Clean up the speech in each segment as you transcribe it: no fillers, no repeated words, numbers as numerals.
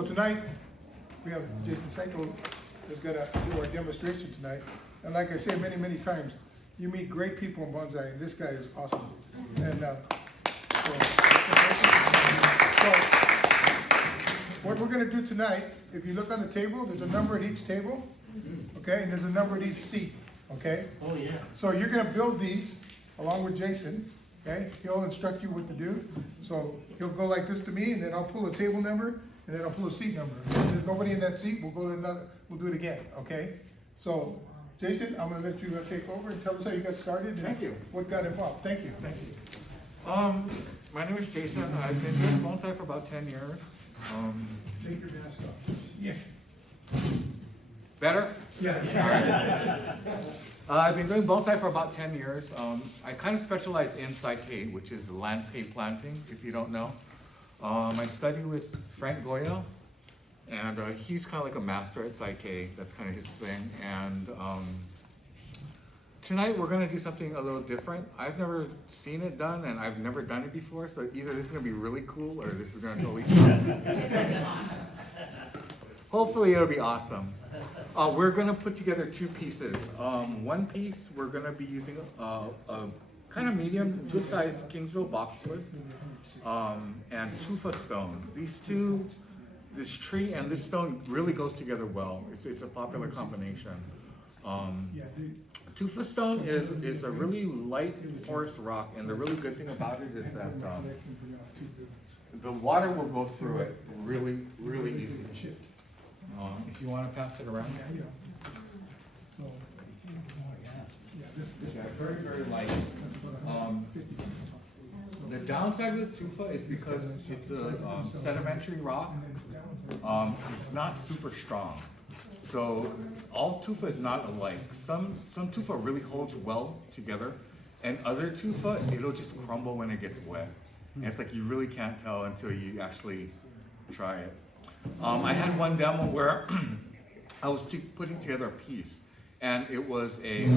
So tonight, we have Jason Saito that's gonna do our demonstration tonight. And like I say many times, you meet great people in bonsai, and this guy is awesome. And so what we're gonna do tonight, if you look on the table, there's a number at each table, okay? And there's a number at each seat, okay? Oh, yeah. So you're gonna build these along with Jason, okay? He'll instruct you what to do. So he'll go like this to me, and then I'll pull a table number, and then I'll pull a seat number. If there's nobody in that seat, we'll go to another, we'll do it again, okay? So, Jason, I'm gonna let you take over and tell us how you got started and Thank you. what got involved. Thank you. Thank you. My name is Jason. I've been doing bonsai for about 10 years. Take your mask off. Yeah. Better? Yeah. I've been doing bonsai for about 10 years. I kind of specialize in Saikei, which is landscape planting, if you don't know. I study with Frank Goya, and he's kind of like a master at Saikei. That's kind of his thing. And tonight we're going to do something a little different. I've never seen it done, and I've never done it before, so either this is going to be really cool, or this is going to totally suck. Hopefully it'll be awesome. We're going to put together two pieces. One piece, we're going to be using a kind of medium, good-sized Kingsville boxwood and tufa stone. These two, this tree and this stone really goes together well. It's a popular combination. Tufa stone is a really light porous rock, and the really good thing about it is that the water will go through it really easy. If you want to pass it around. Yeah, very light. The downside with tufa is because it's a sedimentary rock. It's not super strong. So all tufa is not alike. Some tufa really holds well together, and other tufa, it'll just crumble when it gets wet. And it's like you really can't tell until you actually try it. I had one demo where I was putting together a piece, and it was a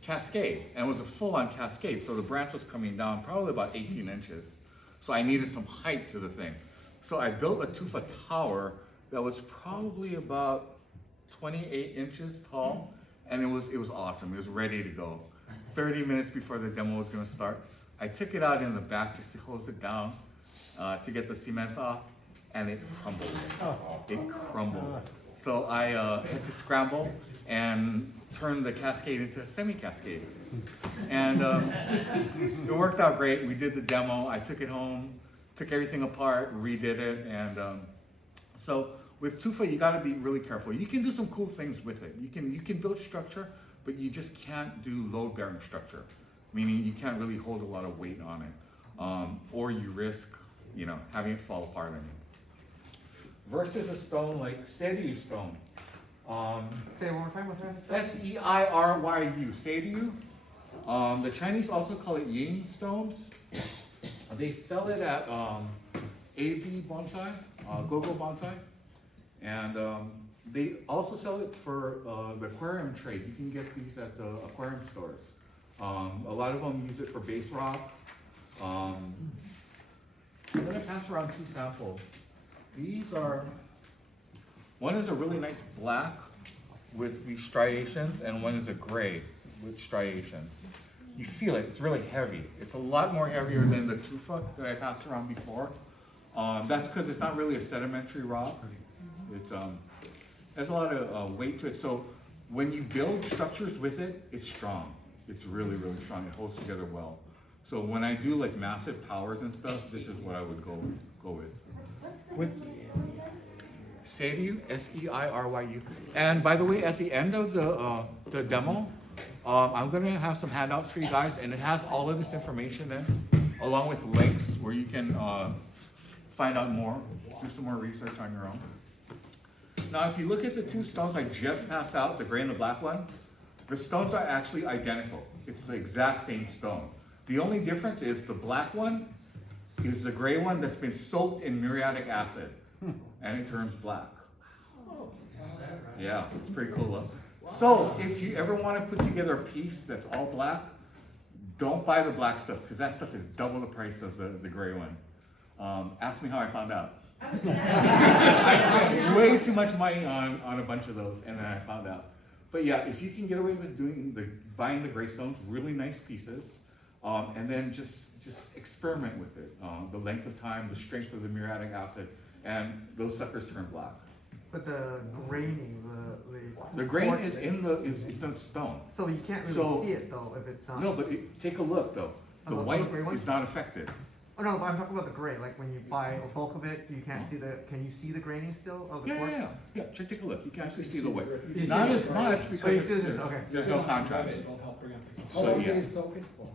cascade, and it was a full-on cascade, so the branch was coming down probably about 18 inches. So I needed some height to the thing. So I built a tufa tower that was probably about 28 inches tall, and it was awesome. It was ready to go. 30 minutes before the demo was going to start, I took it out in the back just to close it down to get the cement off, and it crumbled. It crumbled. So I had to scramble and turn the cascade into a semi-cascade. And it worked out great. We did the demo. I took it home, took everything apart, redid it. And so with tufa, you got to be really careful. You can do some cool things with it. You can build structure, but you just can't do load-bearing structure, meaning you can't really hold a lot of weight on it, or you risk, having it fall apart on you. Versus a stone like Seiryu stone. Say it one more time, what's that? S-E-I-R-Y-U, Seiryu. The Chinese also call it yin stones. They sell it at A.B. Bonsai, Go-Go Bonsai. And they also sell it for the aquarium trade. You can get these at the aquarium stores. A lot of them use it for base rock. I'm gonna pass around two samples. These are, one is a really nice black with these striations, and one is a gray with striations. You feel it, it's really heavy. It's a lot more heavier than the tufa that I passed around before. That's because it's not really a sedimentary rock. It has a lot of weight to it. So when you build structures with it, it's strong. It's really strong. It holds together well. So when I do like massive towers and stuff, this is what I would go with. Seiryu, S-E-I-R-Y-U. And by the way, at the end of the demo, I'm going to have some handouts for you guys, and it has all of this information in, along with links where you can find out more, do some more research on your own. Now, if you look at the two stones I just passed out, the gray and the black one, the stones are actually identical. It's the exact same stone. The only difference is the black one is the gray one that's been soaked in muriatic acid, and it turns black. Yeah, it's pretty cool, huh? So if you ever want to put together a piece that's all black, don't buy the black stuff, because that stuff is double the price of the gray one. Ask me how I found out. I spent way too much money on a bunch of those, and then I found out. But yeah, if you can get away with buying the gray stones, really nice pieces, and then just experiment with it. The length of time, the strength of the muriatic acid, and those suckers turn black. But the graining, The grain quartz- is in the stone. So you can't really So- see it though if it's not. No, but take a look though. The the white gray one? is not affected. Oh no, but I'm talking about the gray. Like when you buy a bulk of it, you can't see the. Can you see the graining still of the quartz? Yeah. Take a look. You can actually see the the white. grain. You Not see as it? much Oh, because you see this? Okay. there's no contrast. It'll help bring up the How So, long do yeah. you soak it for?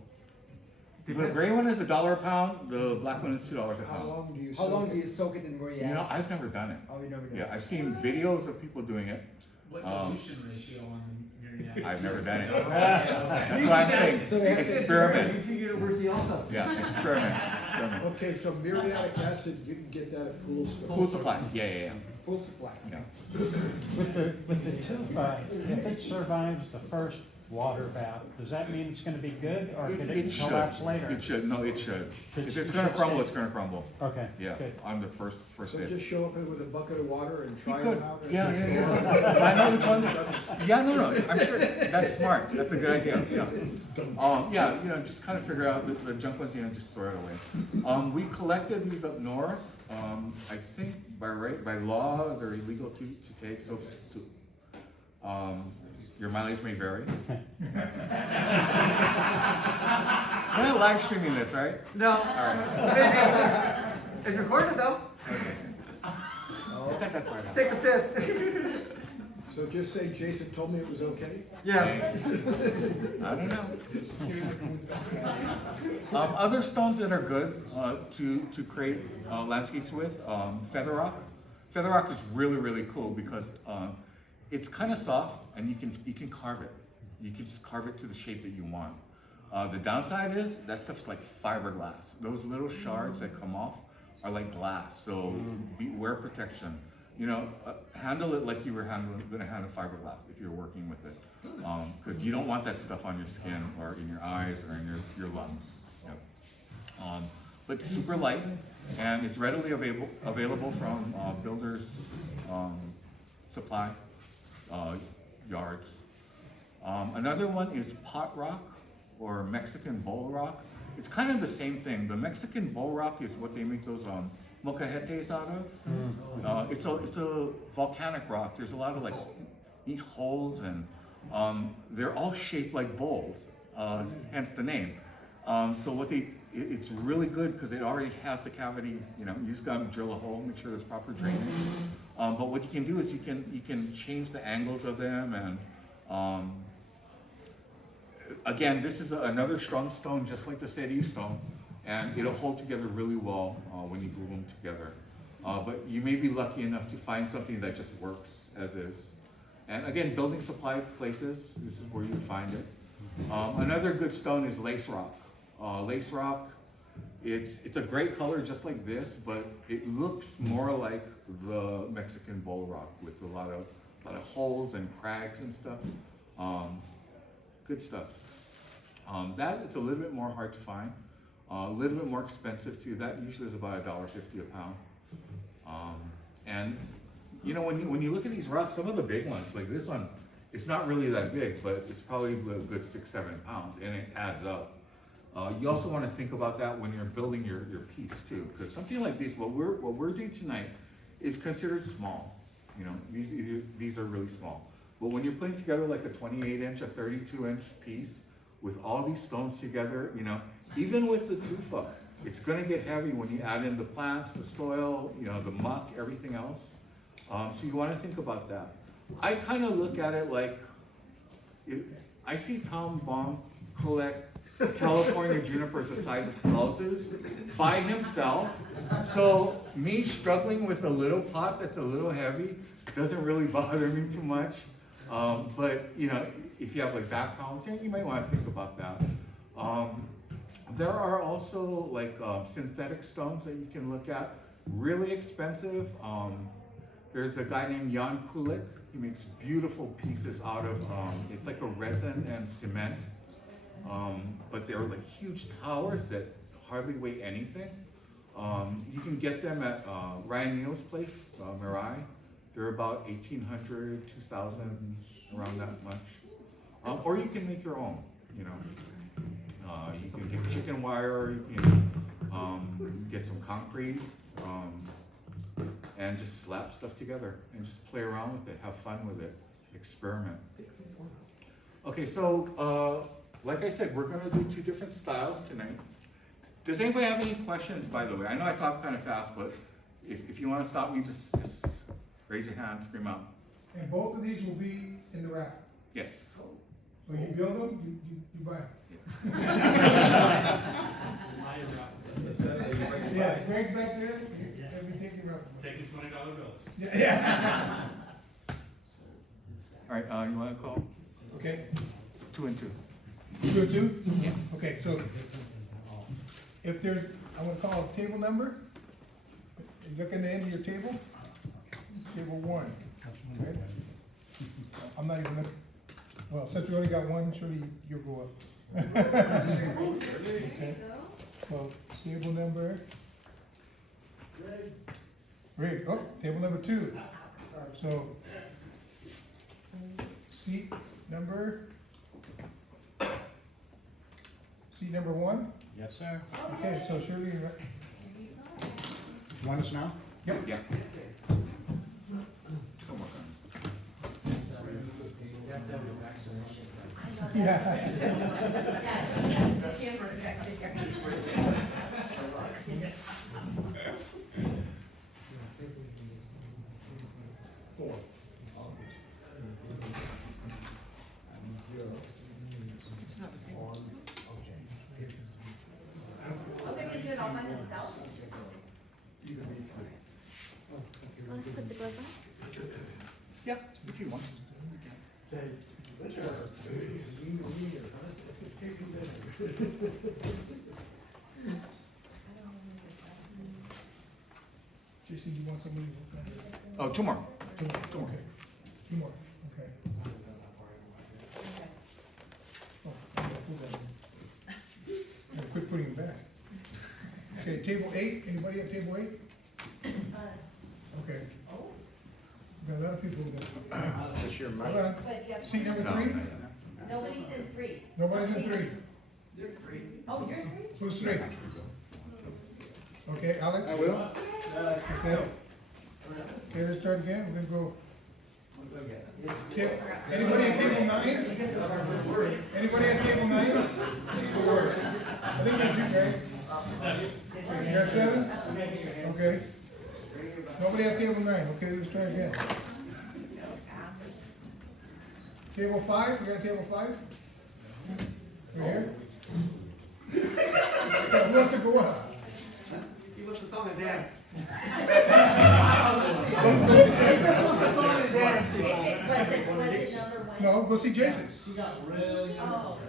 The gray one is $1 a pound. The black one is $2 a How pound. long do you How soak long do you it? soak it in where you You know, at? I've never done it. Oh, you never did? Yeah, I've seen videos of people doing it. What Um, dilution ratio on the muriatic? I've never done it. Yeah. That's why I'm saying So they have to- experiment. UC University also. Yeah, experiment. Okay, so muriatic acid, you can get that at Pool Store. Pool supply. Yeah. Full supply. With the tufa, if it survives the first water bath, does that mean it's gonna be good, or could it collapse later? It should. No, it should. If It's- it's gonna it should crumble, stay. it's gonna crumble. Okay, Yeah, good. on the first So day. just show up with a bucket of water and You try could. them out? Yeah. Find out which ones. Yeah, no. I'm sure that's smart. That's a good idea. Yeah. Just kind of figure out the junk ones, just throw it away. We collected these up north. I think by law, they're illegal to take, so, your mileage may vary. We're not live streaming this, right? No. All right. It's recorded though. I got that part out. Take the fifth. So just say Jason told me it was okay? Yeah. I don't know. Other stones that are good to create landscapes with, feather rock. Feather rock is really cool because it's kind of soft and you can carve it. You can just carve it to the shape that you want. The downside is that stuff's like fiberglass. Those little shards that come off are like glass. So wear protection. Handle it like you were gonna handle fiberglass if you're working with it, because you don't want that stuff on your skin or in your eyes or in your lungs. Yep. But it's super light, and it's readily available from builders' supply yards. Another one is pot rock or Mexican bowl rock. It's kind of the same thing. The Mexican bowl rock is what they make those molcajetes out of. It's a volcanic rock. There's a lot of like neat holes, and they're all shaped like bowls, hence the name. So it's really good because it already has the cavity. You just got to drill a hole, make sure there's proper drainage. But what you can do is you can change the angles of them, and again, this is another strong stone, just like the Saito stone. And it'll hold together really well when you glue them together. But you may be lucky enough to find something that just works as is. And again, building supply places, this is where you find it. Another good stone is lace rock. Lace rock, it's a great color just like this, but it looks more like the Mexican bowl rock with a lot of holes and crags and stuff. Good stuff. That it's a little bit more hard to find. A little bit more expensive too. That usually is about $1.50 a pound. And when you look at these rocks, some of the big ones, like this one, it's not really that big, but it's probably a good 6-7 pounds, and it adds up. You also want to think about that when you're building your piece too, because something like this, what we're doing tonight, is considered small. These are really small. But when you're putting together like a 28-inch, a 32-inch piece with all these stones together, even with the tufa, it's going to get heavy when you add in the plants, the soil, the muck, everything else. So you want to think about that. I kind of look at it like, I see Tom Baum collect California junipers the size of houses by himself. So me struggling with a little pot that's a little heavy doesn't really bother me too much. But if you have like back problems, you might want to think about that. There are also like synthetic stones that you can look at, really expensive. There's a guy named Jan Kulik. He makes beautiful pieces out of, it's like a resin and cement. But they're like huge towers that hardly weigh anything. You can get them at Ryan Neal's place, Mirai. They're about 1,800, 2,000, around that much. Or you can make your own, you know. You can get chicken wire, you can get some concrete, and just slap stuff together and just play around with it, have fun with it, experiment. Okay, so like I said, we're gonna do 2 different styles tonight. Does anybody have any questions, by the way? I know I talk kind of fast, but if you wanna stop me, just raise your hand, scream out. And both of these will be in the raffle. Yes. So you build them, you buy them. Yeah, Greg's back there, and we take the raffle. Taking $20 bills. Yeah. All right, you wanna call? Okay, 2 and 2. 2 and 2? Yeah. Okay, so if there's, I'm gonna call a table number. You look in the end of your table, table 1, okay? I'm not even looking, well, since we only got one, surely you'll go up. Okay, so table number, great, oh, table number 2. So, seat number 1. Yes, sir. Okay, so Shirley, Want us now? Yeah. Come on. yeah. Oh, they're gonna do it all by themselves? Let's put the gloves on. Yeah, if you want. JC, do you want somebody to look at it? Oh, 2 more. Okay, 2 more, okay. Oh, yeah, pull that in. Yeah, quit putting them back. Okay, table 8, anybody at table 8? Okay. Got a lot of people there. Hold on, But you have, seat number No, 3? nobody's in 3. Nobody's in 3. Oh, you're in 3? Who's 3? Okay, Alex? I will. Okay. Okay, let's start again, we're gonna go. Anybody at table 9? Anybody at table 9? I think that's you, Greg. You're at 7? Okay. Nobody at table 9, okay, let's try again. Table 5, we got table 5? Right here? Yeah, who wants to go up? Give us the song and dance. Was it number 1? No, go see Jason. Oh,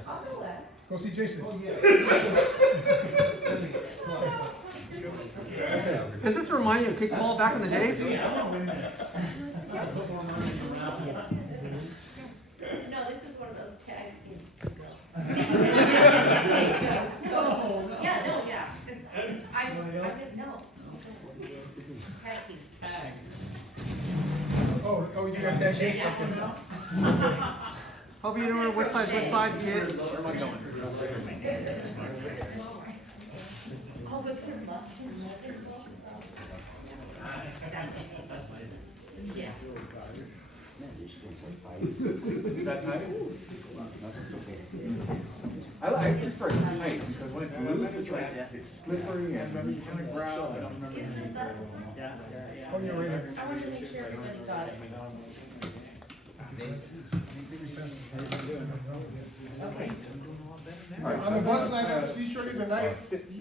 I'll do that. Go see Jason. Does this remind you of kickball back in the days? No, this is one of those tag games. Yeah, no, yeah. I didn't know. Tag team. Oh, you got that Jason? Hope you know which side, kid. Oh, what's her luck? Yeah. Is that tight? I prefer it tight because when it's loose, it's like, it's slippery and then you kind of ground. Isn't it bus? Oh, you're right here. I want to make sure everybody got it. Okay. On the bus line up, see Shirley tonight,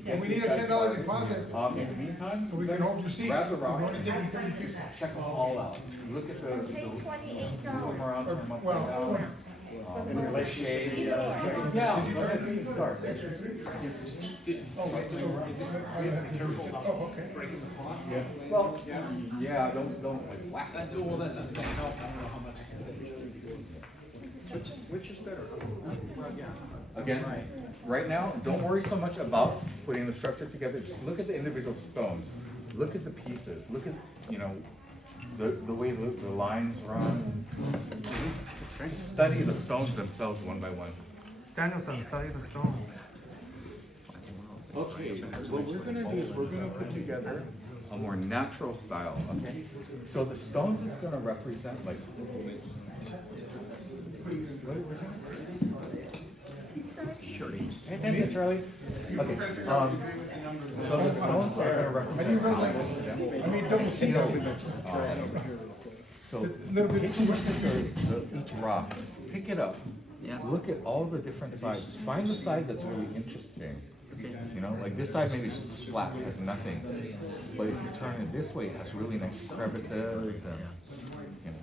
and we need a $10 deposit, In the meantime, so we can hold your seats. grab the We're rock, only taking 30 pieces. check them all out. Look at the, Okay, move them $28. around, turn them upside Well, down. And like shade. Either one. Yeah, go ahead, you can start. Oh, okay. Yeah. Well, yeah, don't like whack. Well, that's not saying help, I don't know how much I can. Which is better? Again, right now, don't worry so much about putting the structure together, just look at the individual stones. Look at the pieces, look at, you know, the way the lines run. Just study the stones themselves one by one. Danielson, study the stone. Okay, what we're gonna do is we're gonna put together a more natural style, okay? So the stones is gonna represent like. Pay attention, Charlie. Okay, so the stones are gonna I represent. do red like, I mean, double C over there. So Little bit take too a much. look at each rock, pick it up. Look at all the different sides. Find the side that's really interesting. You know, like this side maybe it's just flat, has nothing. But if you turn it this way, it has really nice crevices and, you know.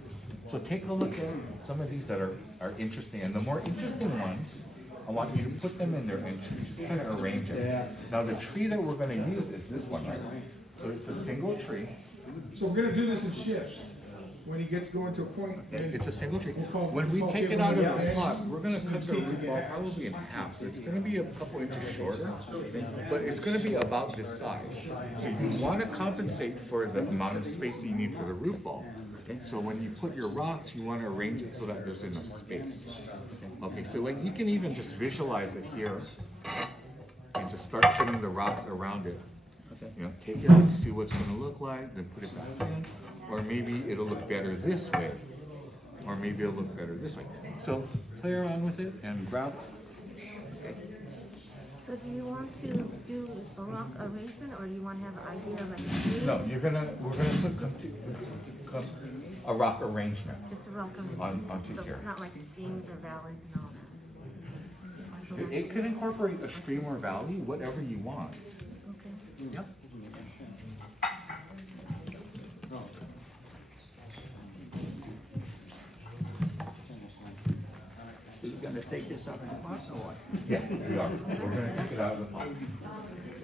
So take a look at some of these that are interesting. And the more interesting ones, I want you to put them in there and just kind of arrange it. Now the tree that we're gonna use is this one right here. So it's a single tree. So we're gonna do this in shifts. When he gets going to a point, then It's a single tree. We'll call- When we we'll take give it out of them the the pot, we're gonna cut the root ball probably in half. So it's gonna be a couple inches shorter, but it's gonna be about this size. So you wanna compensate for the amount of space you need for the root ball. So when you put your rocks, you wanna arrange it so that there's enough space. Okay, so like you can even just visualize it here and just start putting the rocks around it. You know, take it out, see what it's gonna look like, then put it back in. Or maybe it'll look better this way. Or maybe it'll look better this way. So play around with it and grab. So do you want to do a rock arrangement, or do you want to have an idea of like a tree? No, we're gonna put a rock arrangement. Just a rock arrangement. onto So here. it's not like streams or valleys and all that. It could incorporate a stream or valley, whatever you want. Okay. Yep. You're gonna take this up in the pot or what? Yes, we are. We're gonna take it out of the pot.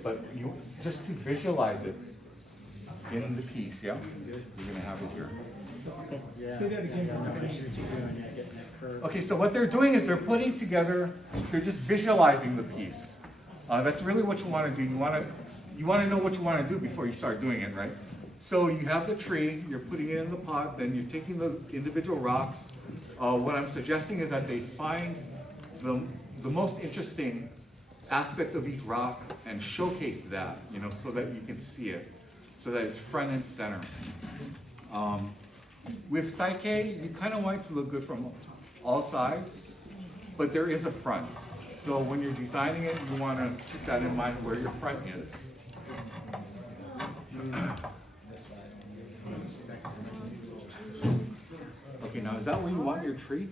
But you, just to visualize it in the piece, yeah? You're gonna have it here. say that again. Okay, so what they're doing is they're putting together, they're just visualizing the piece. That's really what you wanna do. You wanna know what you wanna do before you start doing it, right? So you have the tree, you're putting it in the pot, then you're taking the individual rocks. What I'm suggesting is that they find the most interesting aspect of each rock and showcase that, you know, so that you can see it, so that it's front and center. With Saikei, you kind of want it to look good from all sides, but there is a front. So when you're designing it, you want to keep that in mind where your front is. Okay, now is that where you want your tree?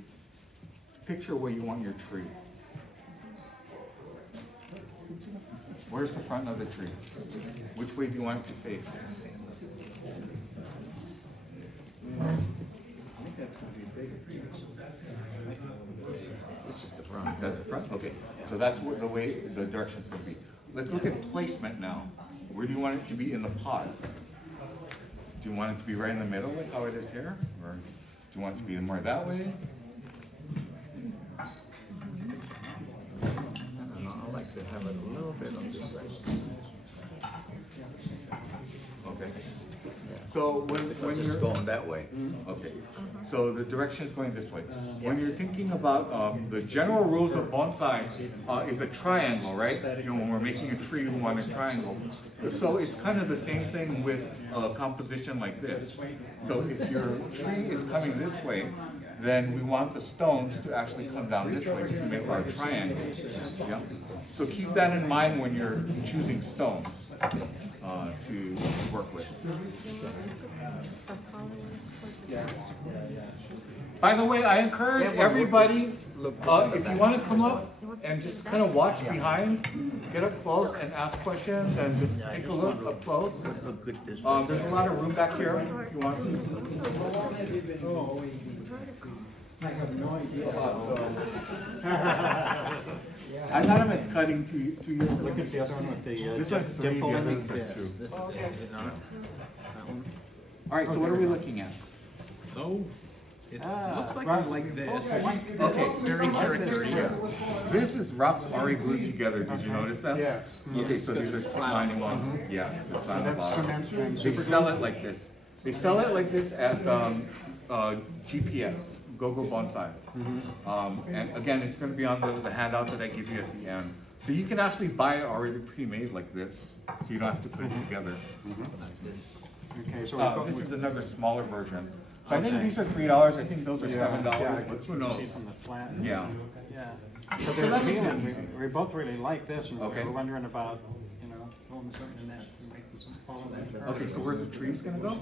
Picture where you want your tree. Where's the front of the tree? Which way do you want it to face? That's the front, okay. So that's what the way, the direction's gonna be. Let's look at placement now. Where do you want it to be in the pot? Do you want it to be right in the middle like how it is here? Or do you want it to be more that way? I don't know, I like to have it a little bit on this side. Okay. So when you're, Going that way. okay, so the direction is going this way. When you're thinking about, the general rules of bonsai, is a triangle, right? You know, when we're making a tree, we want a triangle. So it's kind of the same thing with a composition like this. So if your tree is coming this way, then we want the stones to actually come down this way to make our triangle. Yeah? So keep that in mind when you're choosing stones, to work with. By the way, I encourage everybody, if you want to come up and just kind of watch behind, get up close and ask questions and just take a look up close. There's a lot of room back here if you want to. I have no idea. I got him as cutting 2 years ago. Look at the other one with the, This one's 3, the other one's are 2. This is exit on. All right, so what are we looking at? So, It Ah, looks like right. like this. Okay, Very character. yeah. This is rocks already glued together, did you notice that? Yes. Okay, so Yes, these 'cause are it's flat. lining ones, yeah, the flat on the That's bottom. cement and They super sell it like this. They sell it like this at, GPS, Baikoen Bonsai. And again, it's gonna be on the handout that I give you at the end. So you can actually buy it already pre-made like this, so you don't have to put it together. That's nice. Okay, so This is another smaller version. So I think these are $3, I think those are Yeah, $7, but who knows? see from the flat. Yeah. Yeah. So So they're that makes it appealing. easy. We both really like this, and we Okay. were wondering about, pulling something in that, and making some follow that. Okay, so where's the trees gonna go?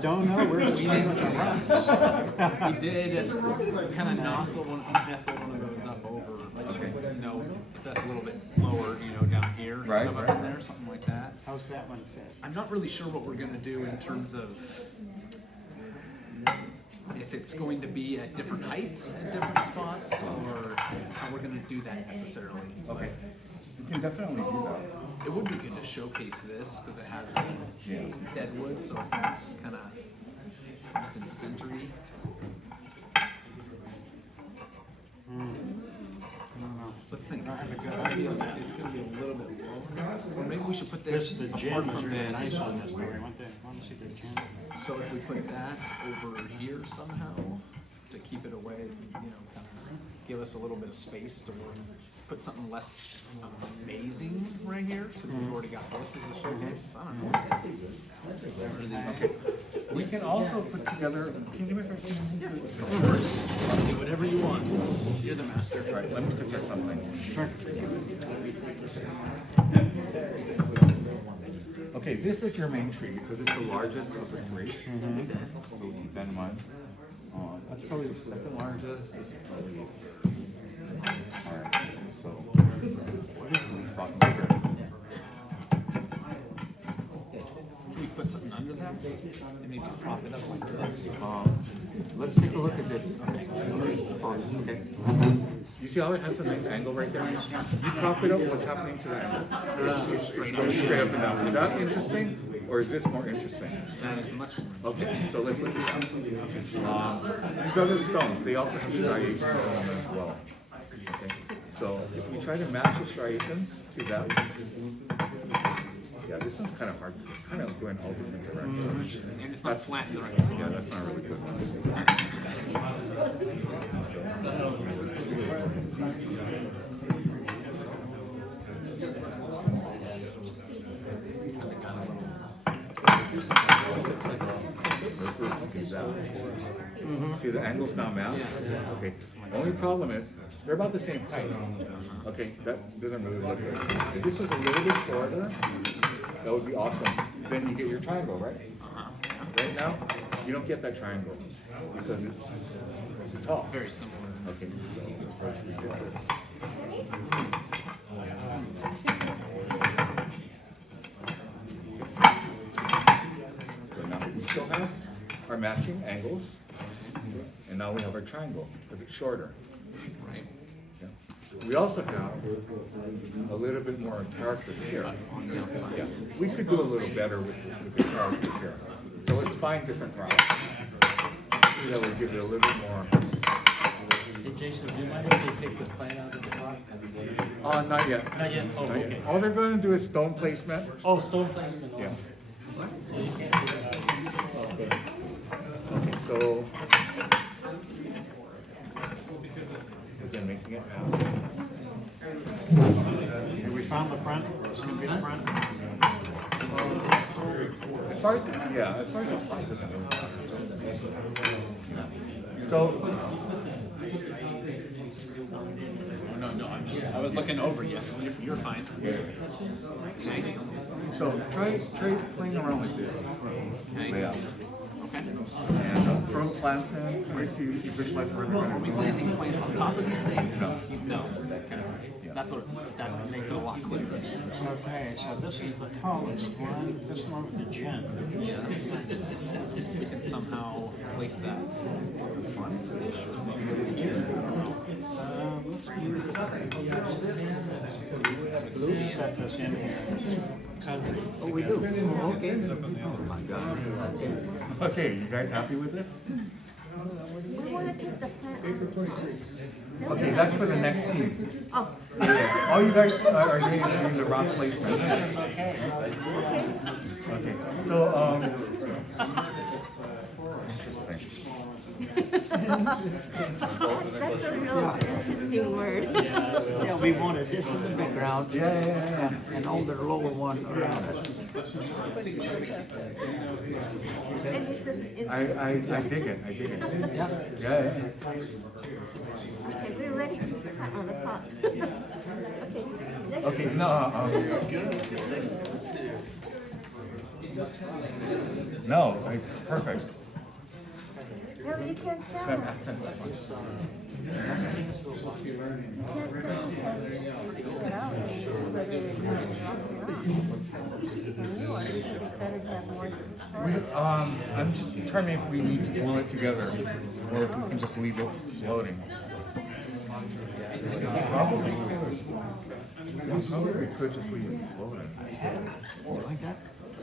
Don't know, we're just playing with the rocks. We did kind of nestle one of those up over, like, if that's a little bit lower, down here, Right, kind of right. up in there, something like that. How's that one fit? I'm not really sure what we're gonna do in terms of if it's going to be at different heights at different spots, or how we're gonna do that necessarily. Okay, you can definitely do that. It would be good to showcase this, because it has the dead wood, so if that's kind of often centery. Let's think. It's gonna be a little bit low. Or maybe we should put This, this the gin apart was from really nice this. on this, though. Want to see the gin? So if we put that over here somehow, to keep it away, kind of give us a little bit of space to put something less amazing right here, because we've already got this as the showcase. I don't know. We can also put together, can you make a, Of course, do whatever you want. You're the master. right, let me suggest something. Okay, this is your main tree, because it's the largest of the three. So keep that in mind. That's probably the second largest. This is probably, alright, so. Can we put something under that? And maybe prop it up like this? Let's take a look at this. Okay. You see how it has a nice angle right there? You prop it up, what's happening to the angle? It's straight up and down. Is that interesting, or is this more interesting? That is much more. Okay, so let's look at that. These other stones, they also have striations on them as well. Okay, so if we try to match the striations to that, yeah, this one's kind of hard, it's kind of going all different directions. And it's not flat in the right side. Yeah, that's not really good. See, the angle's not matched? Okay, only problem is, they're about the same height. Okay, that doesn't really look good. If this was a little bit shorter, that would be awesome. Then you get your triangle, right? Right now, you don't get that triangle, because it's tall. Very similar. Okay. So now we still have our matching angles, and now we have our triangle, because it's shorter. Right. Yeah. We also have a little bit more character here. On the outside. Yeah, we could do a little better with the characters here. So let's find different routes. That will give you a little bit more. Hey Jason, do you mind if they take the plant out of the rock? Not yet. Not yet, oh, Not yet. okay. All they're gonna do is stone placement. Oh, stone placement, Yeah. so you can't do that. Okay. Okay, so. Is it making it now? Have we found the front? It's gonna be the front? As far as, yeah, as far as the front doesn't move. So, No, I was looking over you. You're fine. so try playing around with this layout. Okay. And throw plants in, try to see, you visualize where they're Are gonna we go. planting plants on top of these things? No. Okay. That's that makes it a lot clearer. Okay, so this is the tallest one, this one with the gin. Yes. We can somehow place that in the front-ish or maybe here. Let's set this in here. Oh, we do? Oh, okay. Oh, my God. Okay, you guys happy with this? We wanna take the plant. April 23. Okay, that's for the next team. Oh, All you guys are doing is doing the rock placement. Okay, so, that's a real interesting word. Yeah, we wanted this in the background yeah. and all the lower one around it. And it's a, I dig it, I dig it. Yeah. okay, we're ready to cut on the pot. Okay, next. Okay, no, no, it's perfect. No, you can't tell. That accent is fine. You can't tell until you figure it out whether it's or you think it's better to have more. I'm just determining if we need to glue it together or if we can just leave it floating. Probably we could just leave it floating.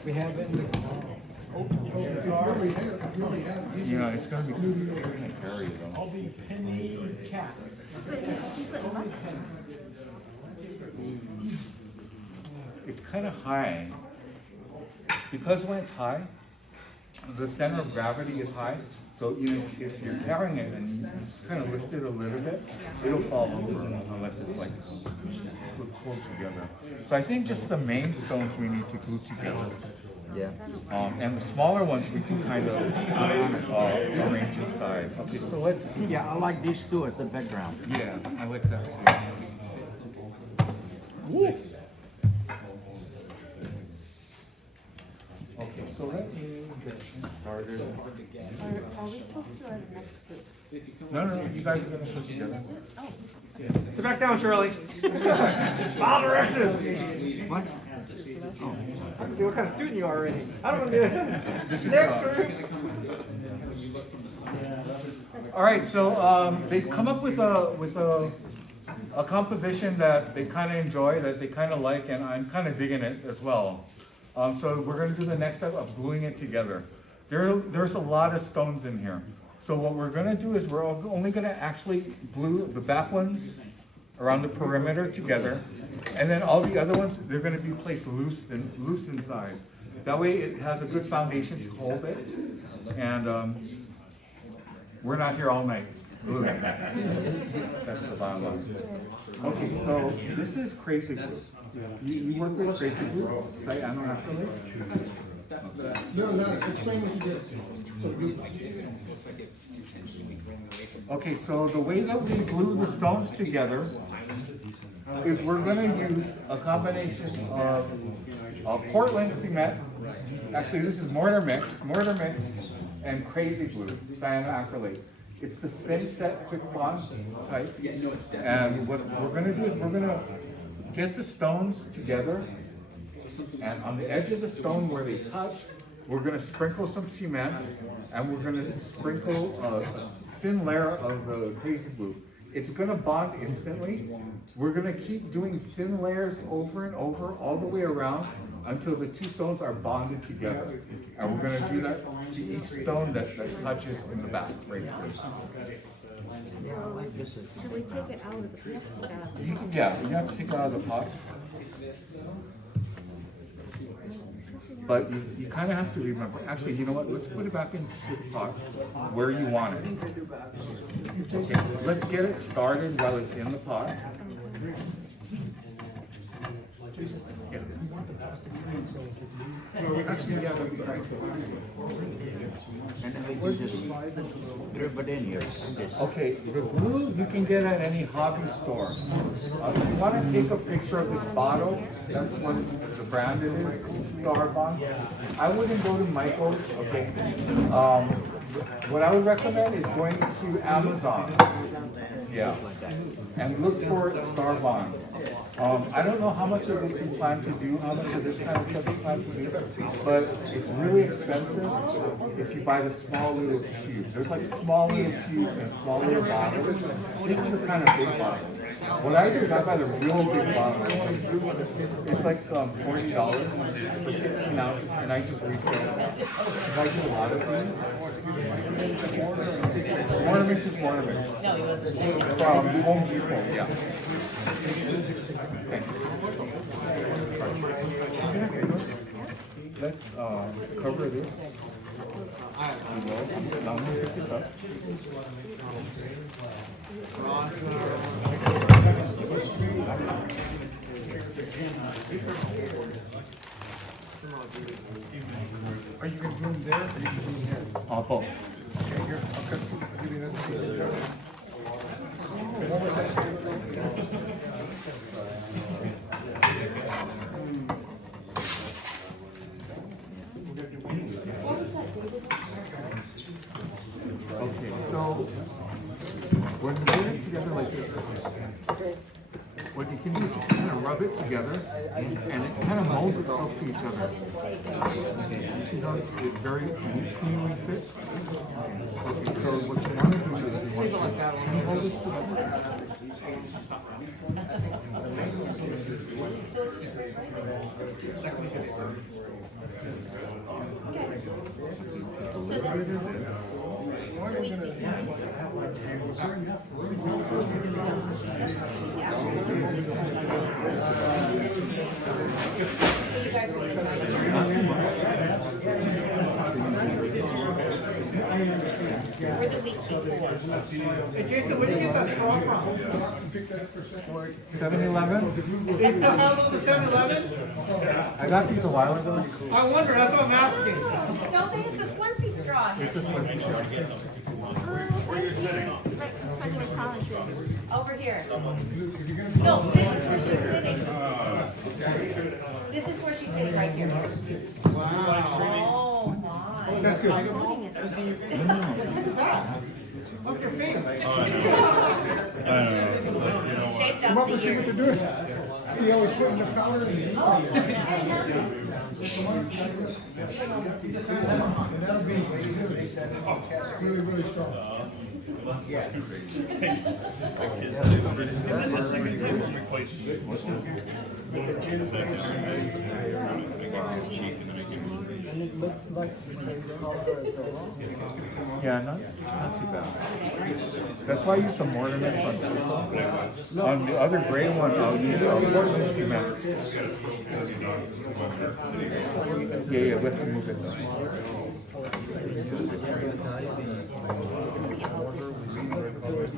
We have it in the. You know, it's gonna be kind of hairy though. It's kind of high. Because when it's high, the center of gravity is high, so if you're carrying it and you kind of lift it a little bit, it'll fall over unless it's like close together. So I think just the main stones we need to glue together. Yeah. And the smaller ones we can kind of arrange inside. Okay, so let's. Yeah, I like these two as the background. Yeah, I like that too. Woo. Okay, so let me get started. Are we supposed to or next week? No, you guys are gonna put together. Sit back down, Shirley. Follow directions. What? I can see what kind of student you are already. I don't want to do it. This is, Next all right, so they've come up with a composition that they kind of enjoy, that they kind of like, and I'm kind of digging it as well. So we're going to do the next step of gluing it together. There's a lot of stones in here. So what we're going to do is we're only going to actually glue the back ones around the perimeter together, and then all the other ones, they're going to be placed loose inside. That way it has a good foundation to hold it, and we're not here all night gluing. That's the bottom line. Okay, so this is crazy glue. You work with crazy glue? Say, I don't have to leave? No, explain what you did. Okay, so the way that we glue the stones together is we're gonna use a combination of Portland cement, actually this is mortar mix, and crazy glue, cyanoacrylate. It's the thin set quick bond type. And what we're gonna do is we're gonna get the stones together, and on the edge of the stone where they touch, we're gonna sprinkle some cement, and we're gonna sprinkle a thin layer of the crazy glue. It's gonna bond instantly. We're gonna keep doing thin layers over and over all the way around until the two stones are bonded together. And we're gonna do that to each stone that touches in the back, right here. So, should we take it out of the pot? Yeah, you have to take it out of the pot. But you kind of have to remember, actually, you know what, let's put it back into the pot where you want it. Okay, let's get it started while it's in the pot. Yeah. Actually, yeah, that'd be great. And then we can just drip it in here. Okay, the glue you can get at any hobby store. If you want to take a picture of this bottle, that's what the brand it is, Starbond. I wouldn't go to Michael's, okay? What I would recommend is going to Amazon. Yeah, and look for Starbond. I don't know how much of this you plan to do, how much of this kind of stuff you plan to do, but it's really expensive if you buy the small little tubes. There's like small little tubes and small little bottles. This is a kind of big bottle. What I do is I buy the real big bottle. It's like $40 for 16 ounces, and I just refill it. Because I do a lot of things. Ornaments is ornaments. No, he wasn't. From Home Depot, yeah. Let's cover this. I'm gonna pick this up. Are you gonna do them there, or are you gonna do them here? Both. Okay, here, I'll cut, give you that. One more time. Okay, so when you put it together like this, what you can do is you kind of rub it together and it kind of molds itself to each other. You see how it very cleanly fits? Okay, so what you want to do is you want to hold this We're the week before. Hey Jason, where did you get that straw from? 7-Eleven? It's available to 7-Eleven? I got these a while ago. I wonder, that's what I'm asking. No, but it's a Slurpee straw. It's a Slurpee straw. Where you're sitting? Right in front of your policy. Over here. No, this is where she's sitting. This is where she's sitting, right here. Oh, my. That's good. Recording it. Look your face. Shaped Come up up the and see what ears. they're doing. See how he's putting the powder in? And that'll be really, really strong. And it looks like the same color as the wall. Yeah, not too bad. That's why I use some ornaments on this. On the other gray one, I'll use a Portland cement. Yeah, we have to move it though.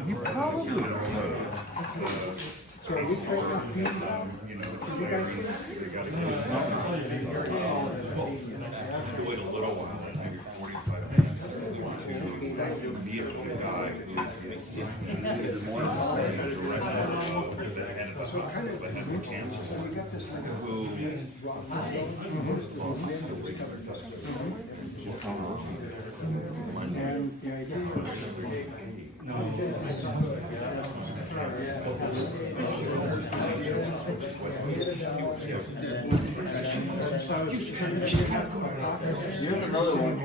You probably Here's another one.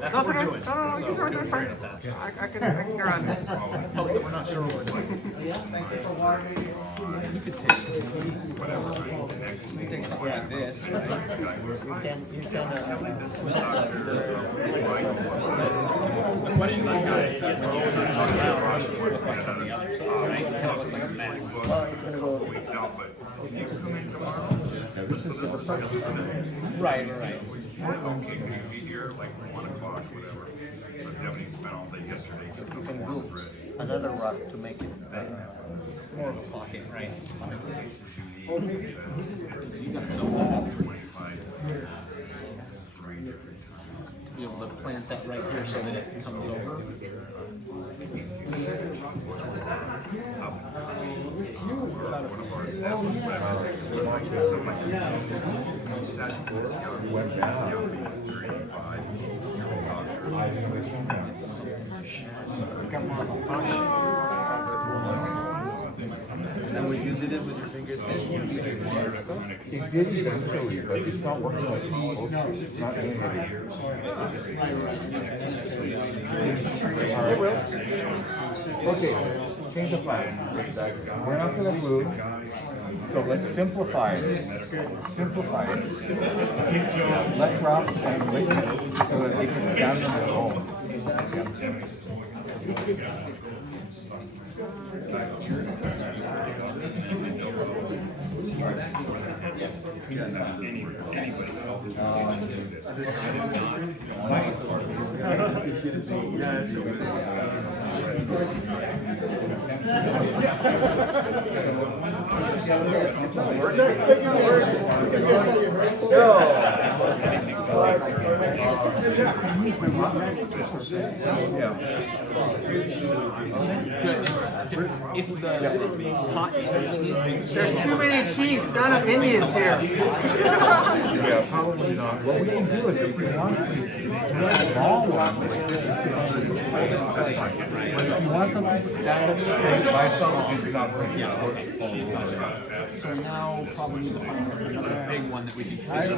That's what we're doing. Oh, you can do it first. I can go on. Oh, so we're not sure what we're doing. You could take whatever. You take something like this, right? The question I got is that when you turn it around, how does this look like from the other side, right? It kind of looks like a mess. Right, right. Okay, could you be here like 1 o'clock, whatever? But Debbie spent all day yesterday getting the forms ready. Another rock to make it. More of a pocket, right? Be able to plant that right here so that it comes over. And when you did it in with your fingers. This would be the water. It did eventually, but it's not working like it's supposed to. It's not doing it. It will. Okay, change the plan. We're not gonna move, so let's simplify it. Simplify it. Let rocks and liquid so that they can stand on their own. If the pot is holding it, There's too many chiefs, not enough Indians here. Yeah, probably not. What we can do is if we want to, long one, but if you want something to stand up straight, by some, it's not going to work. so we now probably need to find another big one that we can fit.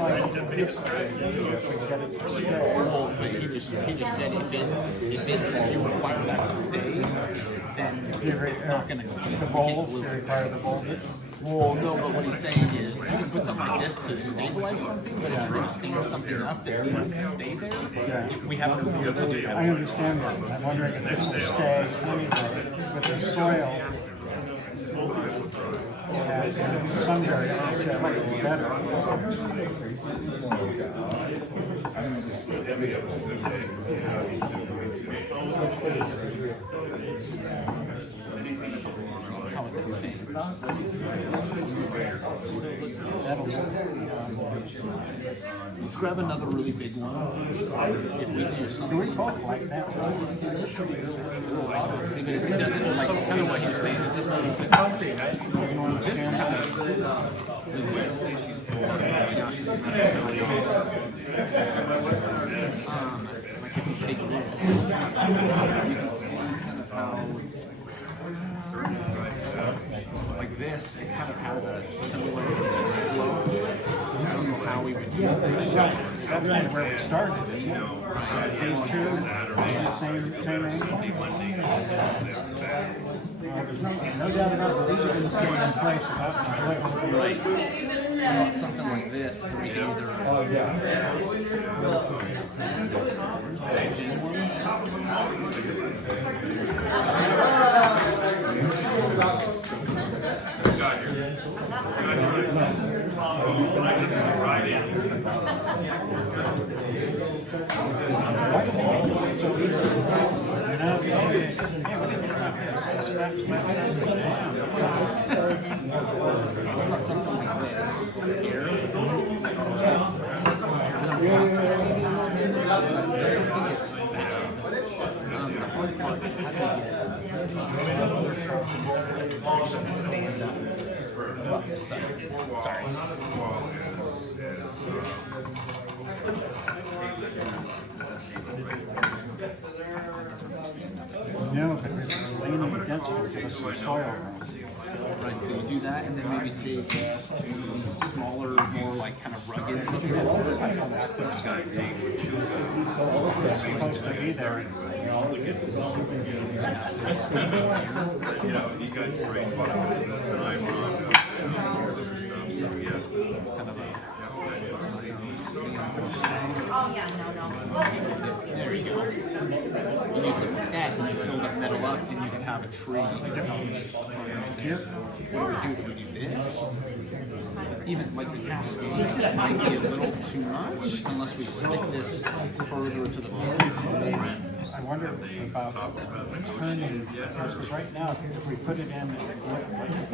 Well, but he just said if you require that to stay, then it's not gonna go. The bowl, you require the bowl. Well, no, but what he's saying is you can put something like this to stabilize something, but if you're gonna stand something up that needs to stay there, we have to be able to do that. I understand that. I'm wondering if this will stay anyway with the soil. And sunbury, it might be better. How is that staying? Let's grab another really big one. If we do something. We both like that one. See, but if it doesn't, like, kind of what you're saying, it doesn't really fit. This kind of, this, oh my gosh, this is so like if you take this, you can see kind of how, like this, it kind of has a similar flow to it. I don't know how we would use it. That's kind of where we started, isn't it? These two, the same angle. There's no doubt about it, these are going to stay in place without conflict. Right. Well, something like this, we can either. Oh, yeah. Something like this here. The hard part is how to get stand up. Well, this side. Sorry. No, but it's leaning against it, give us some soil. Right, so you do that, and then maybe take these smaller, more like kind of rugged looking ones. It's supposed to be there. That's kind of a. Oh, yeah, no. There you go. You use it like that, and you fill that metal up, and you can have a tree. That's the front right there. What do? Do we do this? Even like the cascade, that might be a little too much unless we stick this further to the bottom. I wonder about turning, because right now, if we put it in, it's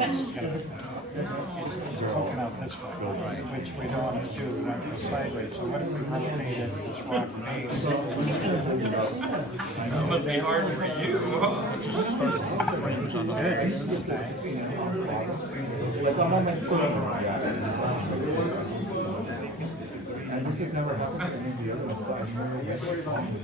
poking out this way, which we don't want to do, we want to go sideways. So what if we rotated this rock base? That must be hard for you. And this has never happened to any of the other ones.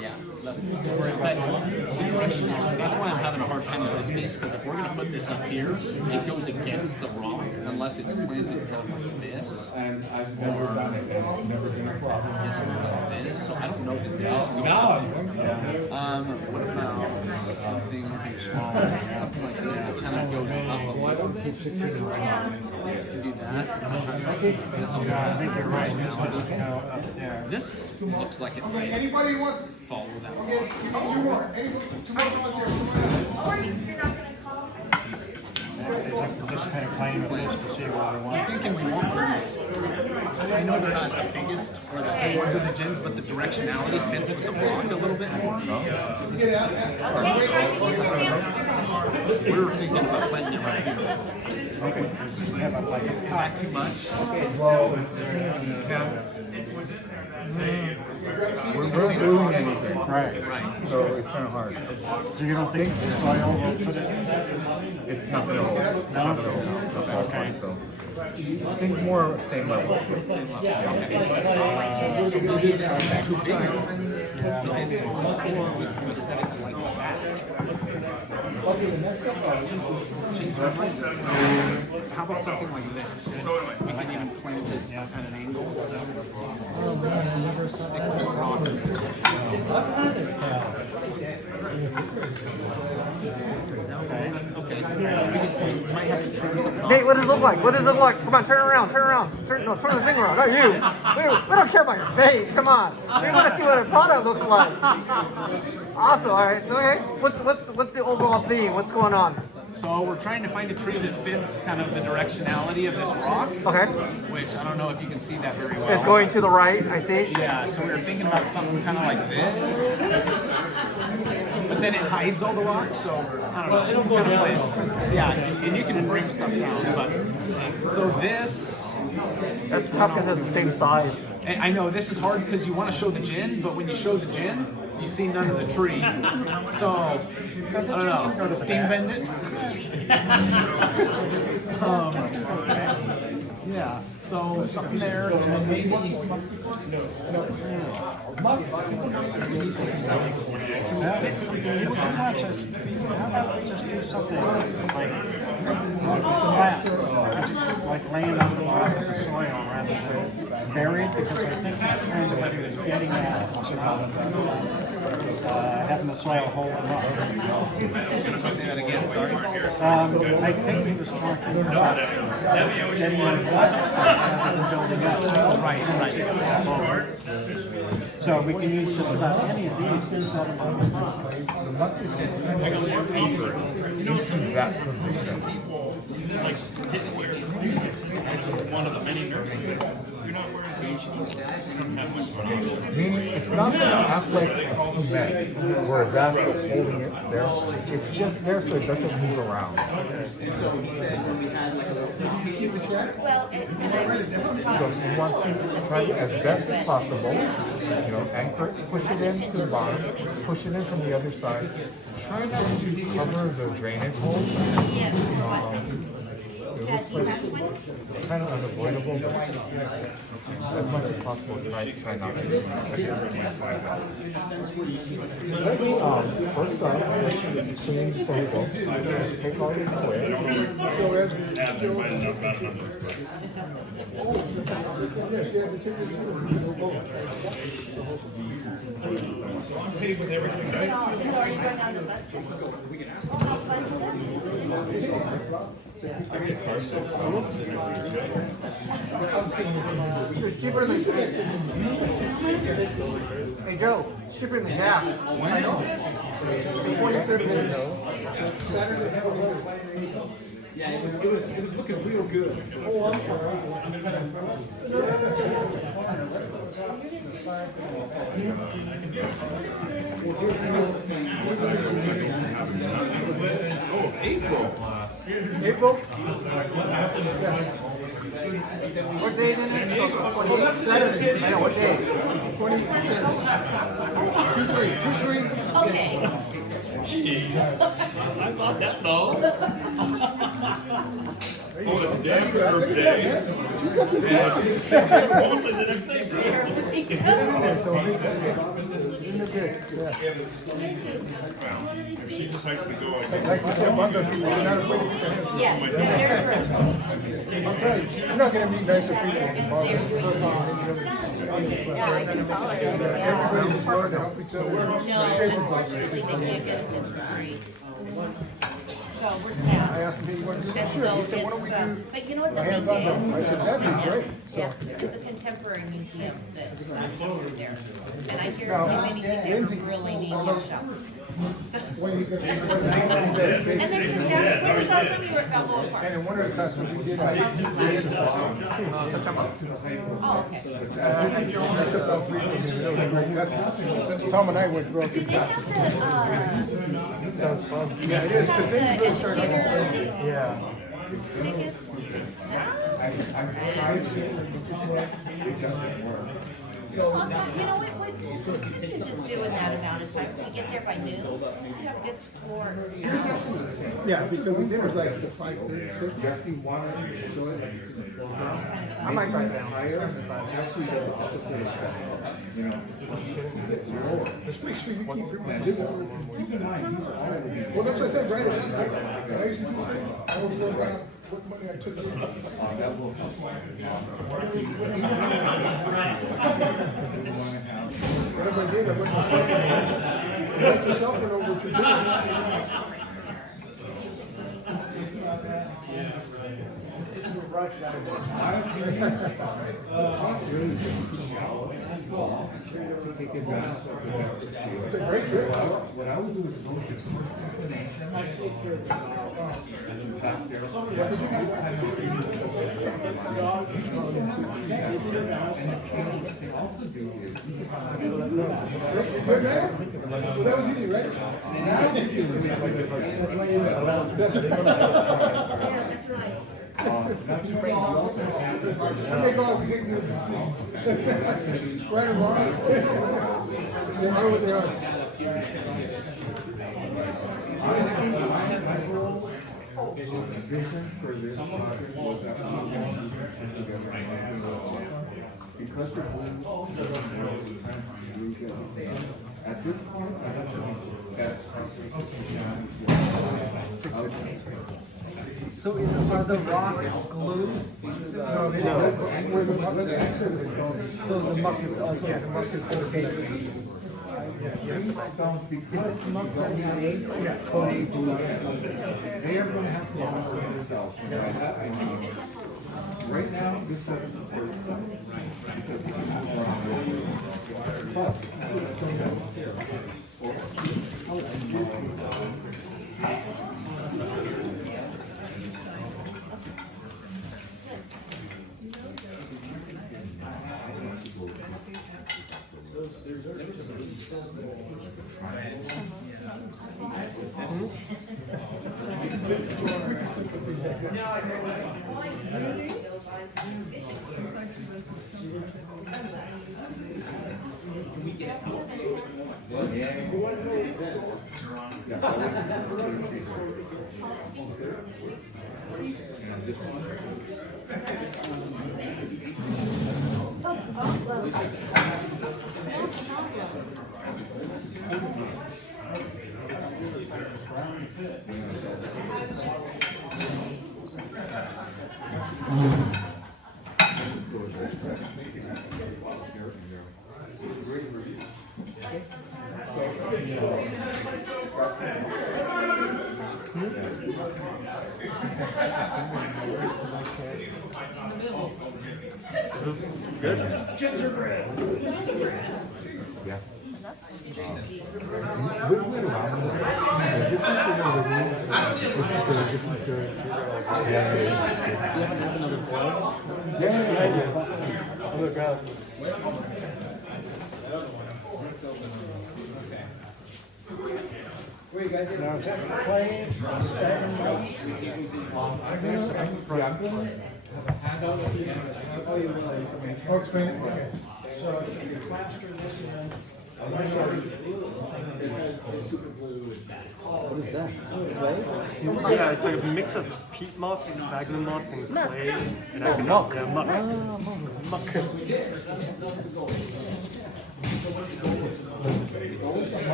Yeah, Yeah, that's the direction. That's why I'm having a hard time with this piece, because if we're gonna put this up here, it goes against the rock unless it's planted kind of like this. And I've never done it, and it's never been a problem. Yes, like this. So I don't know that this. What about something like this that kind of goes up a little bit? You can do that. I think you're right, this one's go up there. This looks like it might Anybody wants, follow that. okay, two more, anybody, two more volunteers, come on. Or you're not gonna call? Just kind of playing with this to see what we I'm want. thinking we want these. I know they're not the biggest or the big ones of the gins, but the directionality fits with the rock a little bit more. Get out, Okay, trying to get your hands. We were thinking about planting it right here. Okay, we have a like a Not too much. We're not doing anything, right. so it's kind of hard. So you don't think the soil will put it? It's not gonna hold. It's not gonna hold. Okay. So think more same level. So maybe this is too big. If it's or we set it like that. Change the height. How about something like this? We can even plant it at an angle. Stick with the rock. Okay. We might have to trim something off. Hey, what does it look like? What does it look like? Come on, turn around, turn around. Turn the finger around. Not you. We don't care about your face. Come on. We want to see what a product looks like. Awesome. All right. Okay. What's the overall theme? What's going on? So we're trying to find a tree that fits kind of the directionality of this rock, Okay. which I don't know if you can see that very well. It's going to the right. I see. Yeah, so we were thinking about something kind of like this. But then it hides all the rocks, so I don't know. It'll go down. Yeah, and you can bring stuff down. But so this, That's tough because it's the same size. and I know this is hard because you want to show the gin, but when you show the gin, you see none of the tree. So I don't know. Steam bend it. Yeah. So something there, and then maybe. How about we just do something like flat, like laying on the bottom of the soil rather than buried, because I think that's kind of what he was getting at, having the soil hold them up. Say that again. Sorry. I think he was talking about getting in rather than building up. Right. So we can use just about any of these to set them on the top. That position. One of the many nurses. You're not wearing pants. You don't have much on. Meaning it's not gonna act like a cement where that's what's holding it there. It's just there so it doesn't move around. And so he said when we had like a little Well, and I So you want to try as best as possible, anchor it, push it in to the bottom, push it in from the other side. Try not to cover the drainage holes. yes. It looks like kind of unavoidable, but as much as possible, try not to. First off, clean table. Just take all your squares. Are you going on the bus trip? We can ask. How fun will that It's cheaper than. Hey Joe, it's cheaper than gas. When is this? The 25th window. Yeah, it was looking real good. Oh, I'm sorry. Oh, April. April? What day is it? 28th, Saturday. I know, what day? 23. Okay. Jeez. I thought that though. Oh, it's damn Earth Day. Yeah. Hopefully the next day. good, yeah. If she decides to go, I Like you said, Bunga people, you're not afraid to get your hands dirty. Yes, they're I'm telling you, you're not gonna meet nicer people than Bunga. Everybody just wanted to help each other. No, unfortunately, they can't get us into free. So we're sad. I asked him, he went, And sure, so he said, why don't we it's, do but you know what the hands thing on them? I is? said, that'd be great. Yeah, it's a contemporary museum that's over there. And I hear Now, if anything, they Lindsay, really need your show. So, when you get, and there's Jeff, when was the last time you were at Balboa Park? and in one of the classes we did, September. Oh, okay. that's just how free it is. Tom and I went broke. Do they have the, Sounds fun. Yeah, it is, but things really start going. Yeah. tickets? So, you know, we could just do in that amount of time. We get there by noon, we have good score. Yeah, because we did it like the 5:36. I might drive down. Just make sure you keep your mind. Keep in mind, these are all. Well, that's what I said, right around. When I used to do things, I would go around what money I took. Whatever I did, I went myself. Let yourself know what you're doing. It's a great trip. What I would do is go Good man? That was easy, right? I make all the things right or wrong. They are what they are. vision for this project was that we want to put together because we're doing at this point, I don't think So are the rocks glued? No, that's where the muck is going. So the muck is also, Yeah, the muck is okay. Is this muck that you made? Yeah. they are gonna have to understand themselves. Right now, this doesn't support itself. Oh, explain it, okay. Yeah, it's like a mix of peat moss, sphagnum moss, and clay. And I can muck. Yeah, muck. Muck.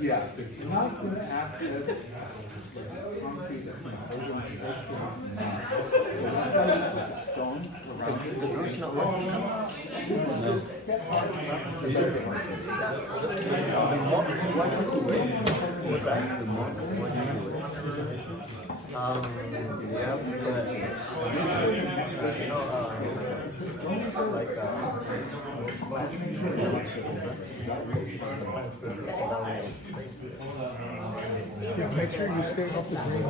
Yes, it's not gonna act as concrete as my stone around it. Yeah, make sure you stay off the green.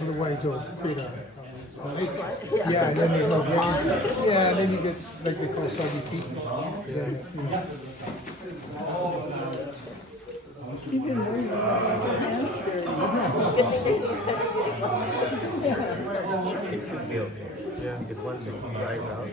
Otherwise, you'll create a. Yeah, and then there's no getting. Yeah, and then you get, like they call soggy feet. Then, you know. It should be okay. Yeah. Because once it dries out,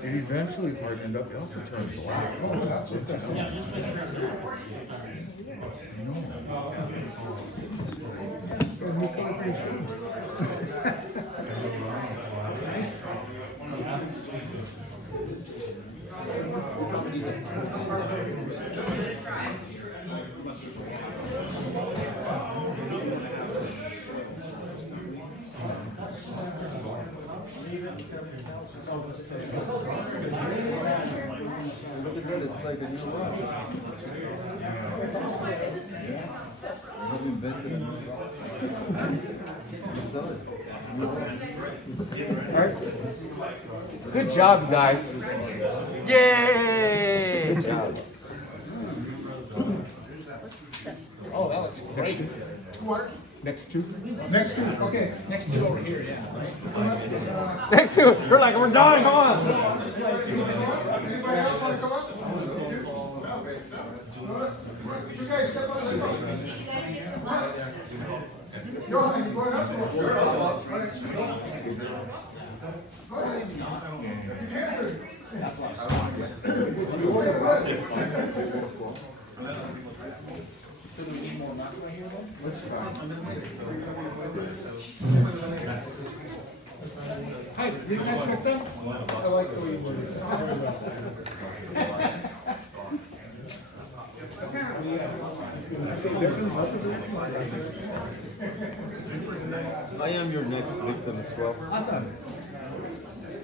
It eventually hardened up, it also turned black. Oh, that's what the hell. Good job, guys. Yay! Good job. Oh, that looks great. Next two, okay. Next two over here, yeah. Next to it, we're like, we're done, come on. Anybody else wanna come up? You guys step up. Johan, you going up? Sure. Go ahead. You can. So do we need more knots right here then? Hi, did you guys pick them? I like the way you worded it. I am your next victim as well. Awesome.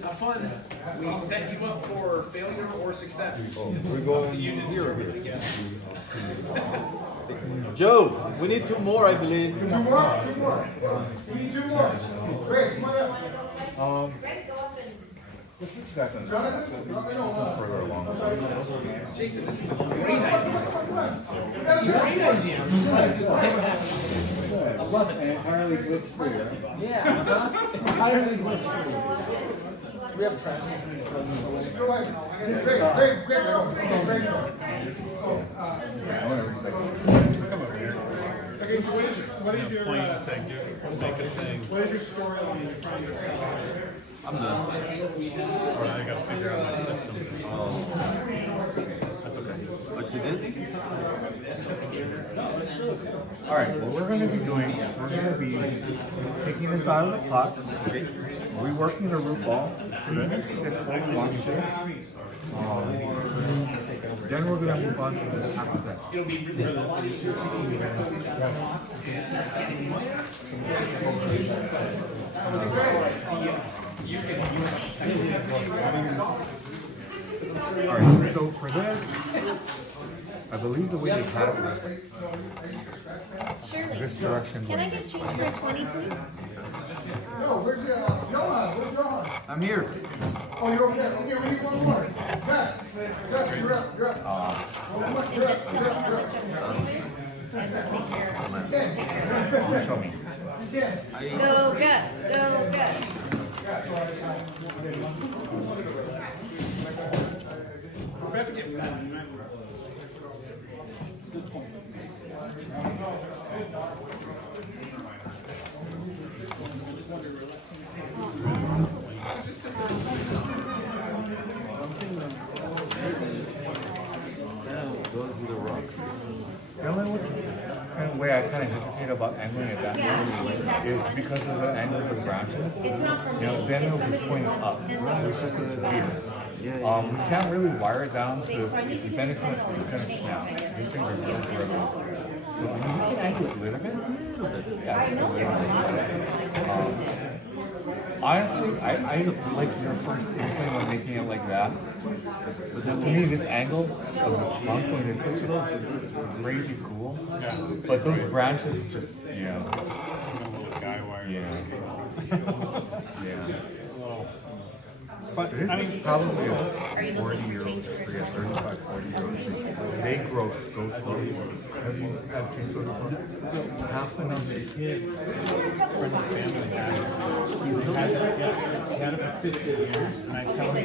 Have fun. We set you up for failure or success. We're going You here. determine it again. Joe, we need two more, I believe. Two more. We need two more. Great, come on up. Further along. Jason, this is a great idea. This is a great idea. I'm surprised this didn't happen. I love it. Entirely glitch-free, right? Yeah, entirely glitch-free. Do we have a trash can for this away? Go ahead. Great. Okay, so what is your, what is your storyline you're trying to sell? I'm done. I gotta figure out my system. What you did? All right, what we're gonna be doing is we're gonna be taking this out of the pot, reworking the root ball, so that it sits where we want it to. Then we're gonna move on to the accent. It'll be really fun to see All right, so for this, I believe the way they have it, Shirley, this direction. can I get change for a 20, please? No, where's Johan? Where's Johan? I'm here. Oh, you're okay. Okay, we need one more. Gus, you're up. You're up. One more. And just tell me how much I'm showing. And we'll take care of it. Show me. You can. Go Gus, go Gus. We have to get kind of hesitate about angling it that way is because of the angle of the branches. You know, then it'll be pointing up, which is weird. We can't really wire it down to, if you bend it too much, it's going to snap. These things are so durable. So I mean, you can angle it a little bit. Yeah, just a little bit. Honestly, I like your first inkling of making it like that. But then to me, this angle of the trunk when they push it up is crazy cool. But those branches just, yeah. Guy wire. Yeah. But, This I is mean, probably a 40-year-old tree, a 35, 40-year-old tree. They grow so slowly. Have you had trees grow before? so half the number of kids, friends and family had it for 50 years, and I tell you,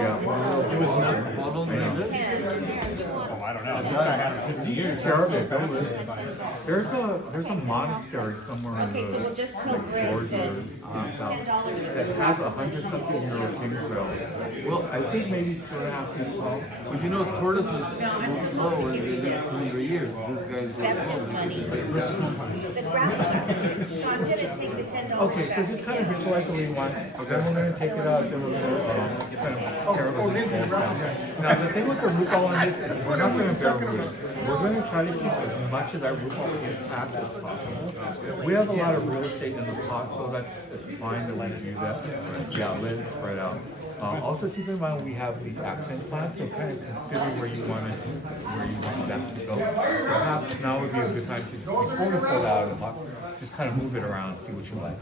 Yeah. it was not bottled in this. Oh, I don't know. This guy had it 50 years. There's a monastery somewhere in Okay, so we'll just tell Greg Georgia that south $10 that has 100-something-year-old kingsville. Well, I think maybe 2.5 feet tall. But you know, tortoises No, I'm will supposed slow to when give they you live this. 100 years. This guy's got That's his money. The graphic. So I'm gonna take the $10 Okay, so back. just kind of visualize the way you want. Then we're going to take it out. Then we're going to kind of tear it down. Now, the thing with the root ball on this is we're not going to bare root it. We're going to try to keep as much of that root ball intact as possible. We have a lot of real estate in the pot, so that's fine that we do that. Yeah, let it spread out. Also keep in mind we have the accent plants, so kind of consider where you want them to go. Perhaps now would be a good time to, before we pull it out of the pot, just kind of move it around, see what you like.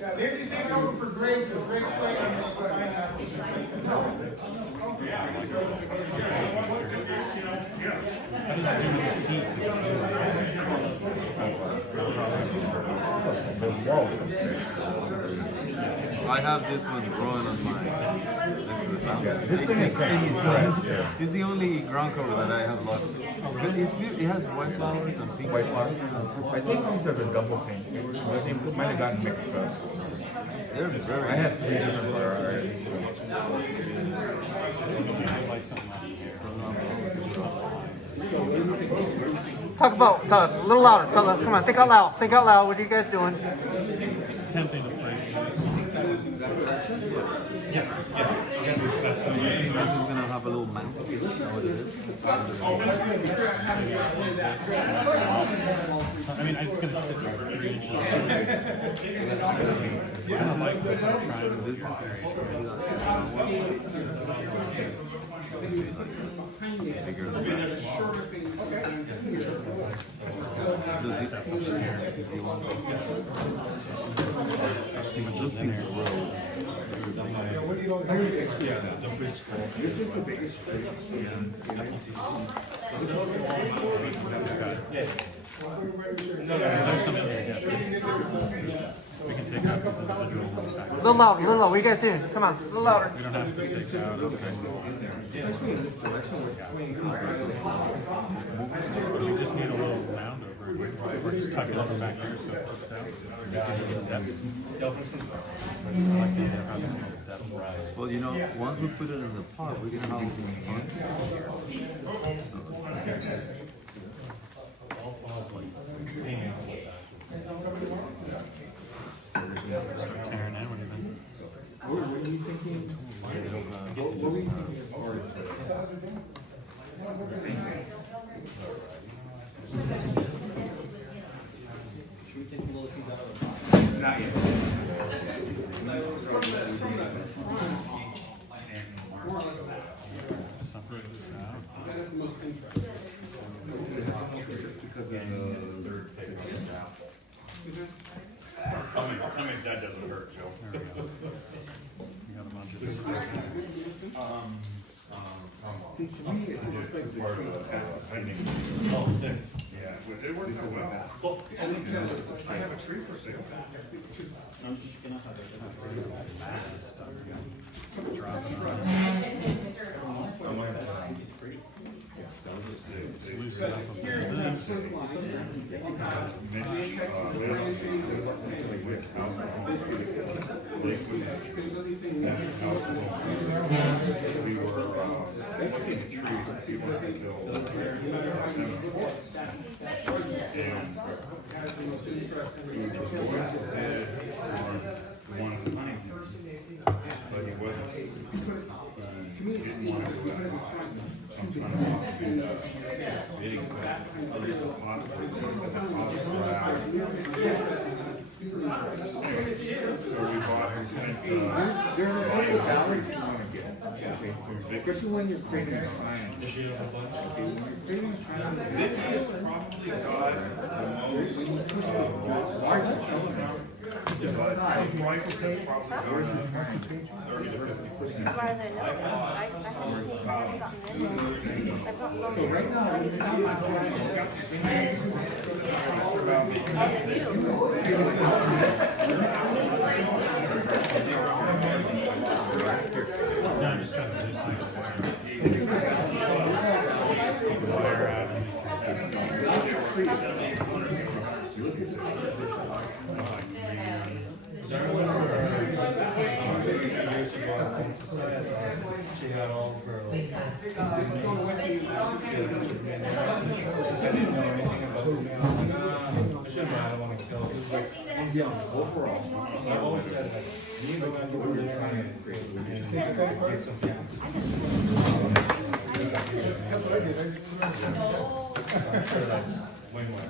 Yeah, these ain't coming for Greg, because Greg's playing on this side. I have this one growing on my next to the fountain. This thing is great. It's the only ground cover that I have left. But it's beautiful. It has white flowers and pink White flowers. I think these are the double pink. They might have gotten mixed up. They're very I had 3 different flowers. Talk a little louder. Come on, think out loud. Think out loud. What are you guys doing? Attempting to place. This is gonna have a little mount. Is that what it is? I mean, I'm just gonna sit there for 3 inches. I don't like this. I'm trying to do Bigger than that. Does it have something here if you want? But those things grow. This is the biggest tree. There's something here, yes. We can take out these individual packages. A little louder. What are you guys doing? Come on, a little louder. We don't have to take out, okay. We just need a little mound over it. Or just tuck it over back here so it flips out. Well, you know, once we put it in the pot, we're gonna have it in the pot. Start tearing in, what do you think? Not yet. Separate this out. Tell me that doesn't hurt, Joe. You got a bunch of this. See, to me, it looks like the tree has Oh, sick. Yeah, it worked out well. Well, I have a tree for sale. Loose it up a bit. We were, in the trees that people had to build. And he was going to bid on the one in Huntington, but he wasn't. He didn't want to do that. I'm trying to talk to the bidding, but there's a possible, so we bought his There's a balance you want to get. Especially when you're creating a plan. This is probably got the most, largest element. But the price is probably going to 30 to 50%. As far as I know, I haven't seen gotten in. I've not gone So right now, No, I'm just trying to lose the wire out. She had all of her. I didn't know anything about the mail. I should have, I don't want to kill it. yeah, overall, I've always said that. me and the people were trying to create. Get some caps. That's what I did. I'm sure that's way more.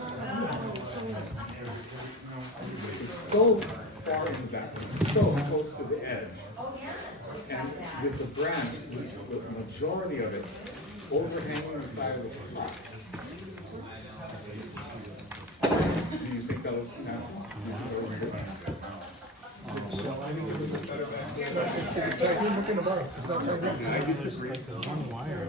So far in back, so close to the edge. And with the branch, the majority of it overhanging the side of the top. Do you think that was now? I disagree. One wire.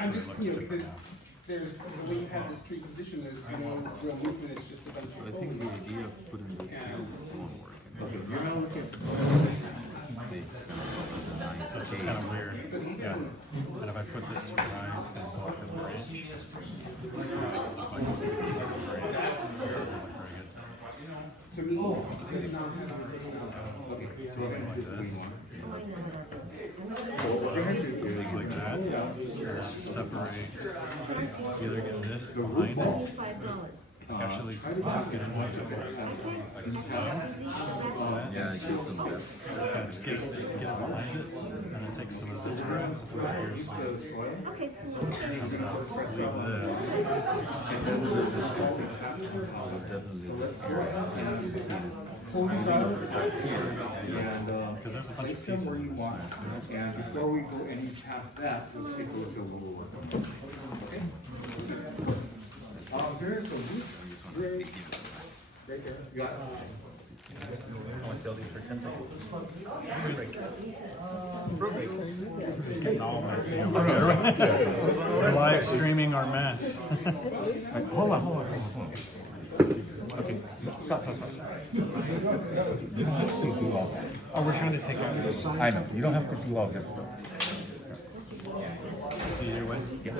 I'm just, because there's, the way you have this tree position, there's no real movement, it's just a bunch of. I think the idea of putting the field won't work. Okay, you're gonna look at. So it's just kind of weird. Yeah. And if I put this to the right, it's going to go up in the range. If I go to the range, To me, it's not. something like this. Like that. Separate. Either get this behind it. Actually tuck it in like this. Yeah, it gives them that. Just get it behind it, and then take some of this grass and put it here. Okay, so Leave this. Because there's a bunch of pieces. Where you want, and before we go any past that, let's take a look at what we're working on. There's a roof bridge right there. Yeah. All messy. We're live streaming our mess. Hold on. Okay, stop. You don't have to do all that. Oh, we're trying to take out this. I know, you don't have to do all this stuff. Easier way? Yeah.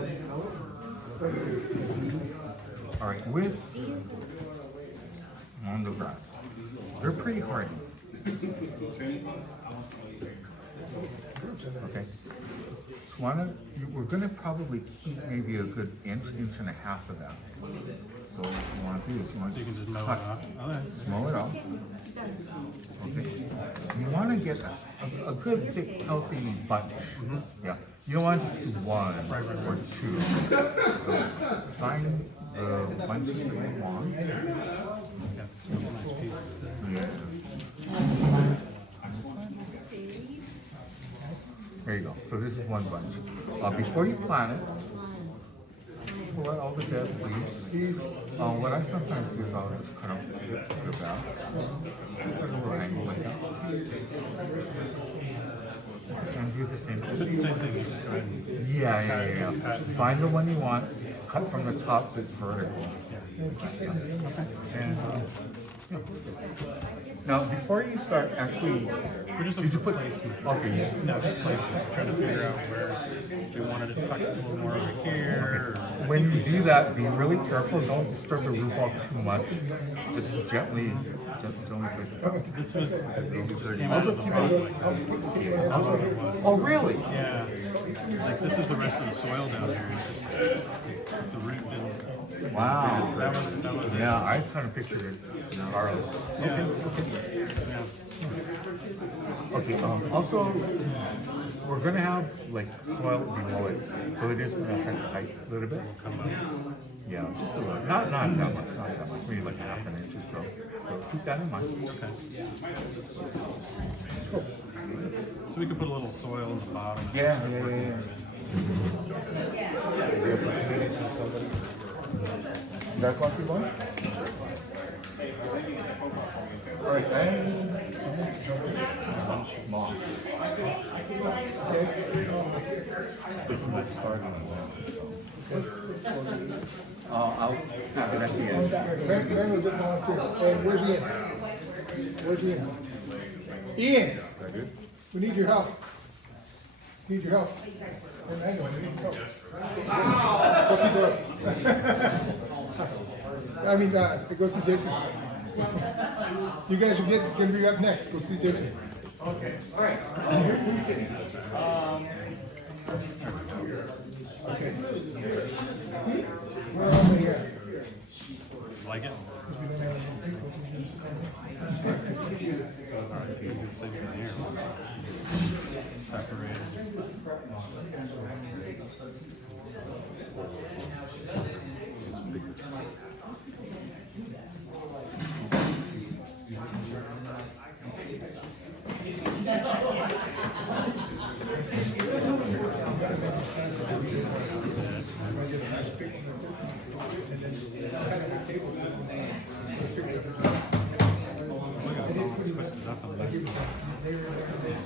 All right, with on the ground. They're pretty hardy. Okay. We're gonna probably keep maybe a good inch and a half of that. So what you wanna do is you wanna So you can just mow it cut, off. Okay. mow it off. Okay. You wanna get a good, thick, healthy bunch. Yeah. You don't want to just do one or two. So find the bunches that you want. Yeah. There you go. So this is one bunch. Before you plant it, pull out all the dead leaves. What I sometimes do is I'll just cut out the back. Just like a little angle like that. And do the same thing. Same thing. Just go ahead and Yeah. Find the one you want. Cut from the top so it's vertical. And, now, before you start actually, did you put? Okay, yeah. No, just place it. Trying to figure out where we wanted to tuck it a little more over here. When you do that, be really careful. Don't disturb the root ball too much. Just gently place it. This was came out of the rock. Oh, really? Yeah. Like this is the rest of the soil down here. It's just the root didn't. Wow. That was. Yeah, I kind of pictured it. Carlos. Yeah. Okay. Also, we're gonna have like soil below it, so it is gonna affect height a little bit. Yeah, just a little. Not that much. Not that much. Maybe like half an inch or so. So keep that in mind. Okay. So we could put a little soil in the bottom. Yeah. Dark coffee one? Alright, and moss. Okay. Put some much starch on that. I'll have it at the end. Ben was just volunteer. And where's Ian? Where's Ian? Ian! We need your help. Need your help. And I know, we need your help. Go see Doris. I mean, go see Jason. You guys are gonna be up next. Go see Jason. Okay, alright. Who's sitting? Okay. Where are we at? Like it? Alright, you can stick it in here. Separate it.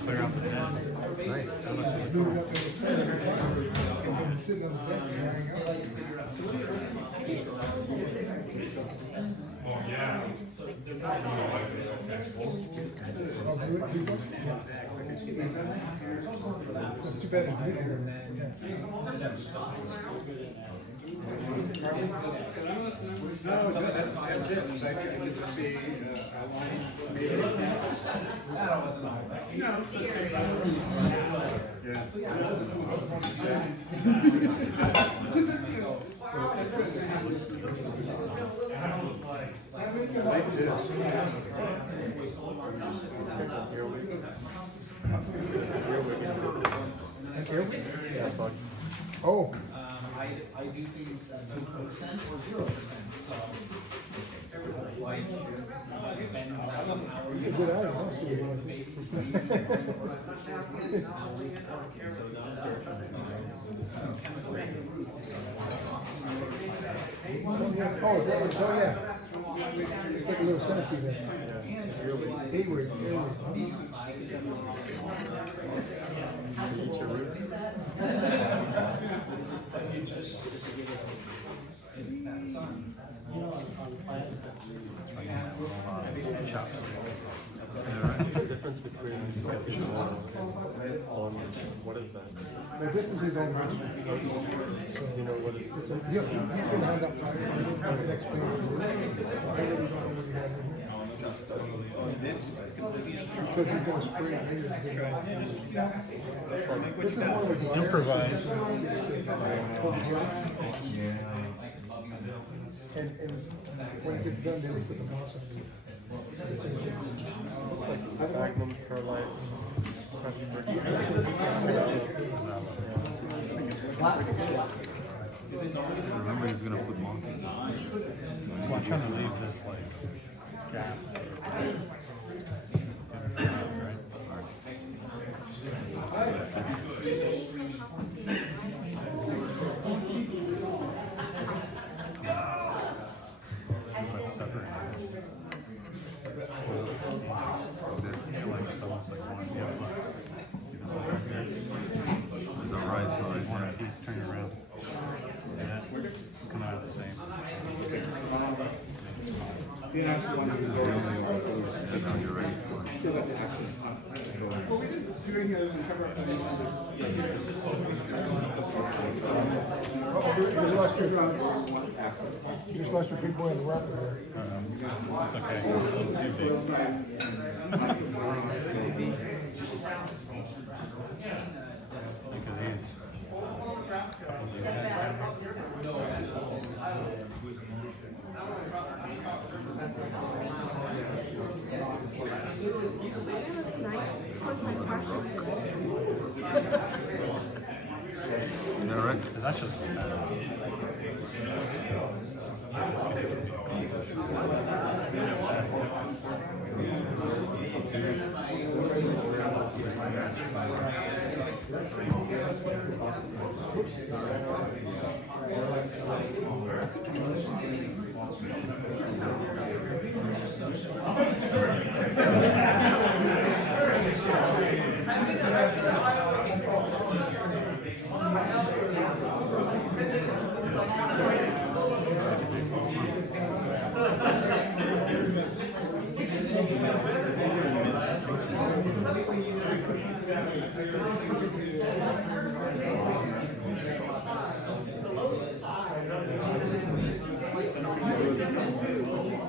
Clear out the net. Nice. How much is it? Sitting on the bed and hanging out. That's too bad. No, that's it. I think we just see a line. Oh. I do things 2% or 0%, so it's like spend an hour. Good eye, huh? Oh, yeah. It's like a little centipede there. Hayward. The difference between what is that? But this is his own version. You know what it is? He's gonna hand out flyers for the next page. I really don't know what he has in here. Because he's gonna spray it later. This is more like. Improvise. And when it gets done, then we put the moss on it. Magnum perlite. Remember, he's gonna put monkey. Well, I'm trying to leave this like gap. That's separate. It's almost like one. Yeah. Is that right? So One piece, turn it around. Yeah, come out the same. and now you're ready for it. You just lost your big boy in the rock there. It's okay. Too big. Look at these. Is that right? That's just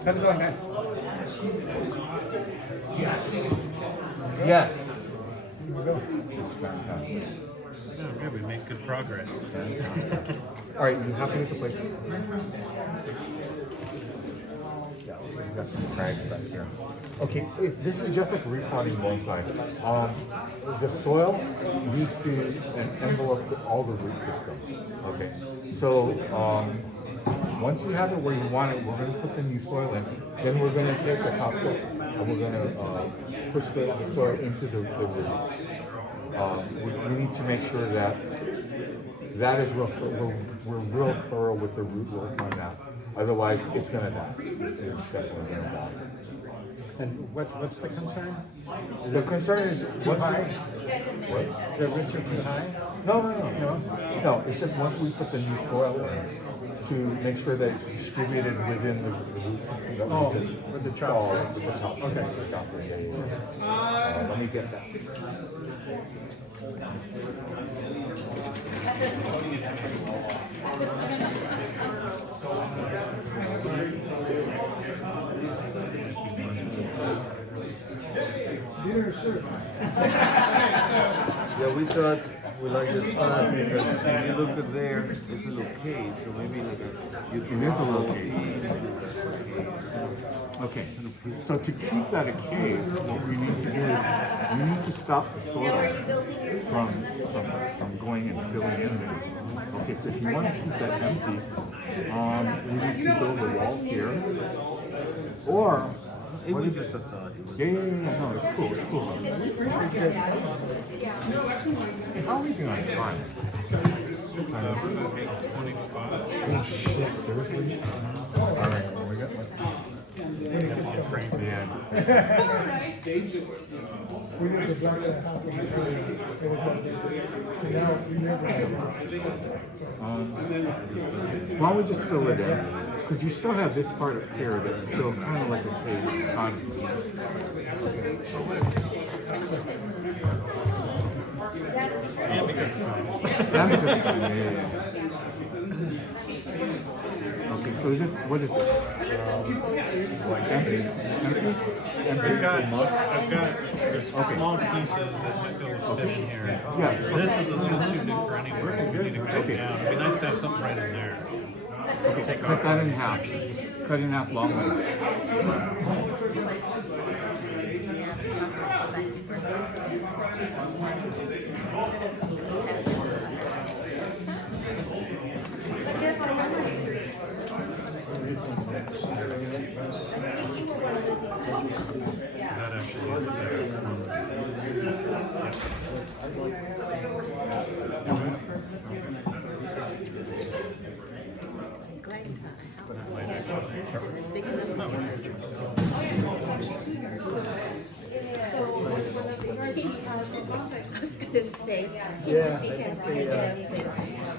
How's it going, guys? Yes. Yes. oh, good. We made good progress. All right, you happy with the place? Yeah, we've got some crags back here. Okay, if this is just like repotting bonsai, the soil needs to envelope all the root system. Okay, so once you have it where you want it, we're going to put the new soil in. Then we're going to take the top coat and we're going to push the soil into the roots. We need to make sure that is real. We're real thorough with the root work on that. Otherwise, it's going to die. It's definitely going to die. And what's the concern? The concern is Too high? What? The roots are too high? No, it's just once we put the new soil in, to make sure that it's distributed within the root system that we just with the chopper. installed with the top. Okay. The chopper, yeah. Let me get that. Yeah, we thought we like this time because if you look at there, it's a little cave, so maybe like you can. It is a little cave. Okay, so to keep that a cave, what we need to do is we need to stop the soil from going and filling in there. Okay, so if you want to keep that empty, we need to build a wall here, or It was just a thought. yeah, no, it's cool, it's cool. How are we doing on time? Oh shit, seriously? Alright, we got yeah. We need to drop that half of the time. So now we never have Why don't we just fill it in? Because you still have this part up here that's still kind of like a cave concept. And because of time, yeah. Okay, So is this, what is this? Like empty? Empty? Empty for moss? I've got there's small pieces that might be able to fit in here. Yeah. This is a little too big for any work. We need to cut it down. It'd be nice to have something right in there. Okay, cut that in half. Cut it in half long way. That actually is there. Yeah, I think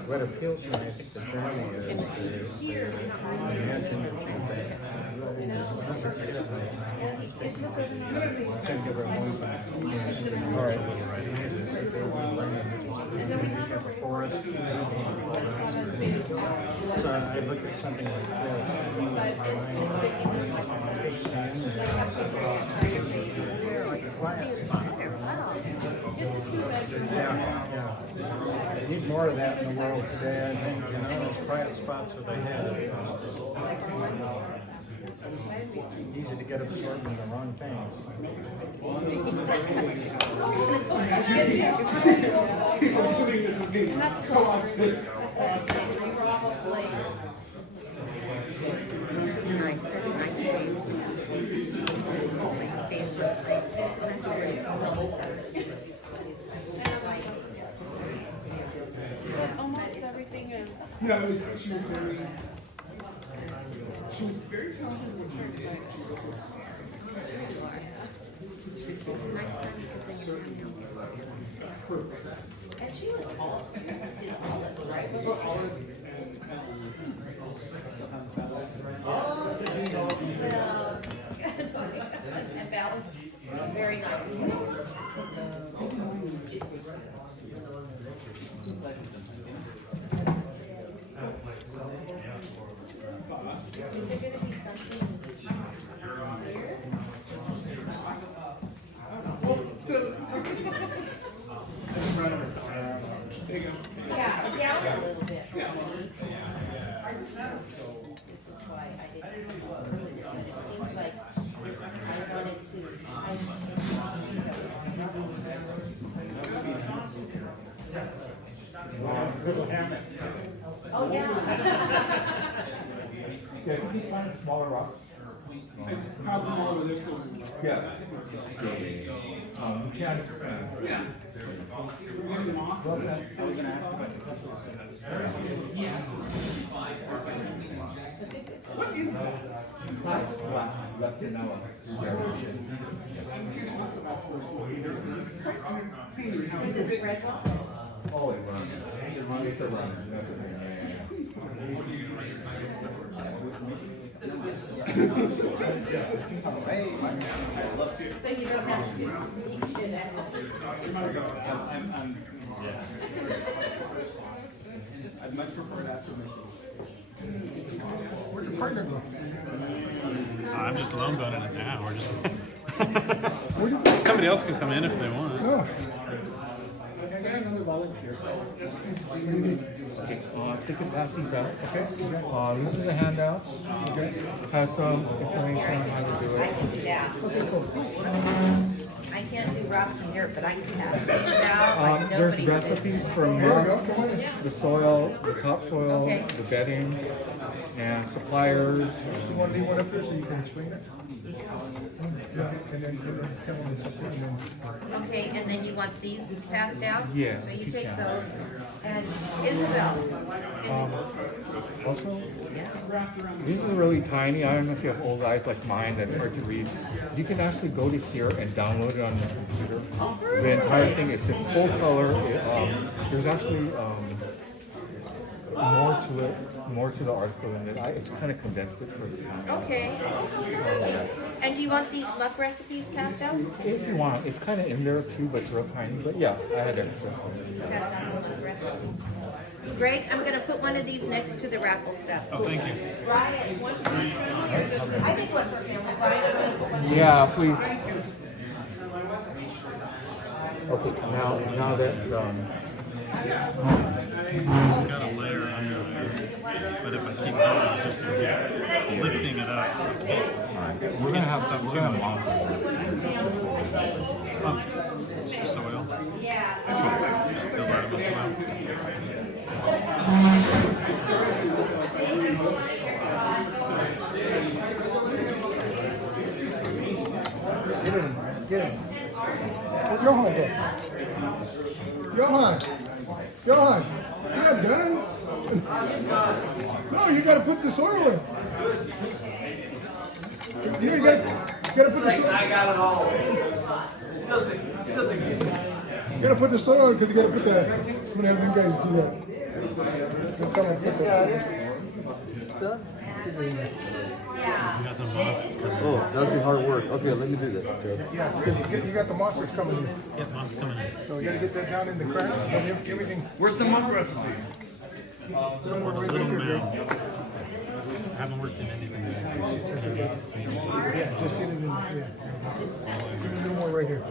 what appeals to me, I think the journey is imagine all right. A forest. So I look at something like this. Yeah. They need more of that in the world today, I think, those quiet spots that they have. Easy to get absorbed in the wrong things. Almost everything is. Yeah, she was very talented when she was And she was all, did olives, right? Was it olives? And balanced, very nice. Is there gonna be something here? Yeah, down a little bit. This is why I didn't, but it seems like I wanted to. Oh, yeah. Yeah, if you can find smaller rocks. how come over this one? Yeah. You can't. We're getting moss. What is that? Is this red rock? Oh, it runs. It's a runner. So you don't have to sneak in that. I'd much prefer it after mission. Where'd your partner go? I'm just alone gunning it now. We're just somebody else can come in if they want. Oh, I got another volunteer. Okay, take and pass these out, okay? This is a handout, okay? Has some information on how to do I it. can do that. I can't do rocks and dirt, but I can pass things out like There's nobody's recipes business. for mud, the soil, the topsoil, Okay. the bedding, and suppliers. you want to leave one up there so you can explain it? Yeah, and then tell them to put it in. Okay, and then you want these passed out? Yeah, So if you you take can. those, and Isabel, Also, yeah, these are really tiny. I don't know if you have old eyes like mine that's hard to read. You can actually go to here and download it on your computer. The entire thing, it's in full color. There's actually more to the article than it. It's kind of condensed it for the time. Okay. Nice. And do you want these muck recipes passed out? If you want, it's kind of in there too, but it's real tiny. But yeah, I had extra. Pass out some muck recipes. Greg, I'm gonna put one of these next to the raffle stuff. Oh, thank you. Brian, one for me. I think one for family. Brian, I'm gonna put one. Yeah, please. Okay, now that It's got a layer under it, but if I keep going, I'm just lifting it up. we're gonna have stuff too. Soil. Yeah. Just fill that with soil. Get him. Johan, go. Johan, you're not done. No, you gotta put the soil in. You gotta put the soil. I got it all. You gotta put the soil in because you gotta put the. I'm gonna have them guys do that. They'll come and put the. Oh, that's the hard work. Okay, let me do that. Okay. Yeah, because you got the monsters coming in. Yep, mom's coming in. So you gotta get that down in the crack. And everything. Where's the muck recipe? Somewhere right Little there. mound. I haven't worked in anything. Yeah, just get it in. Yeah. A little more right here.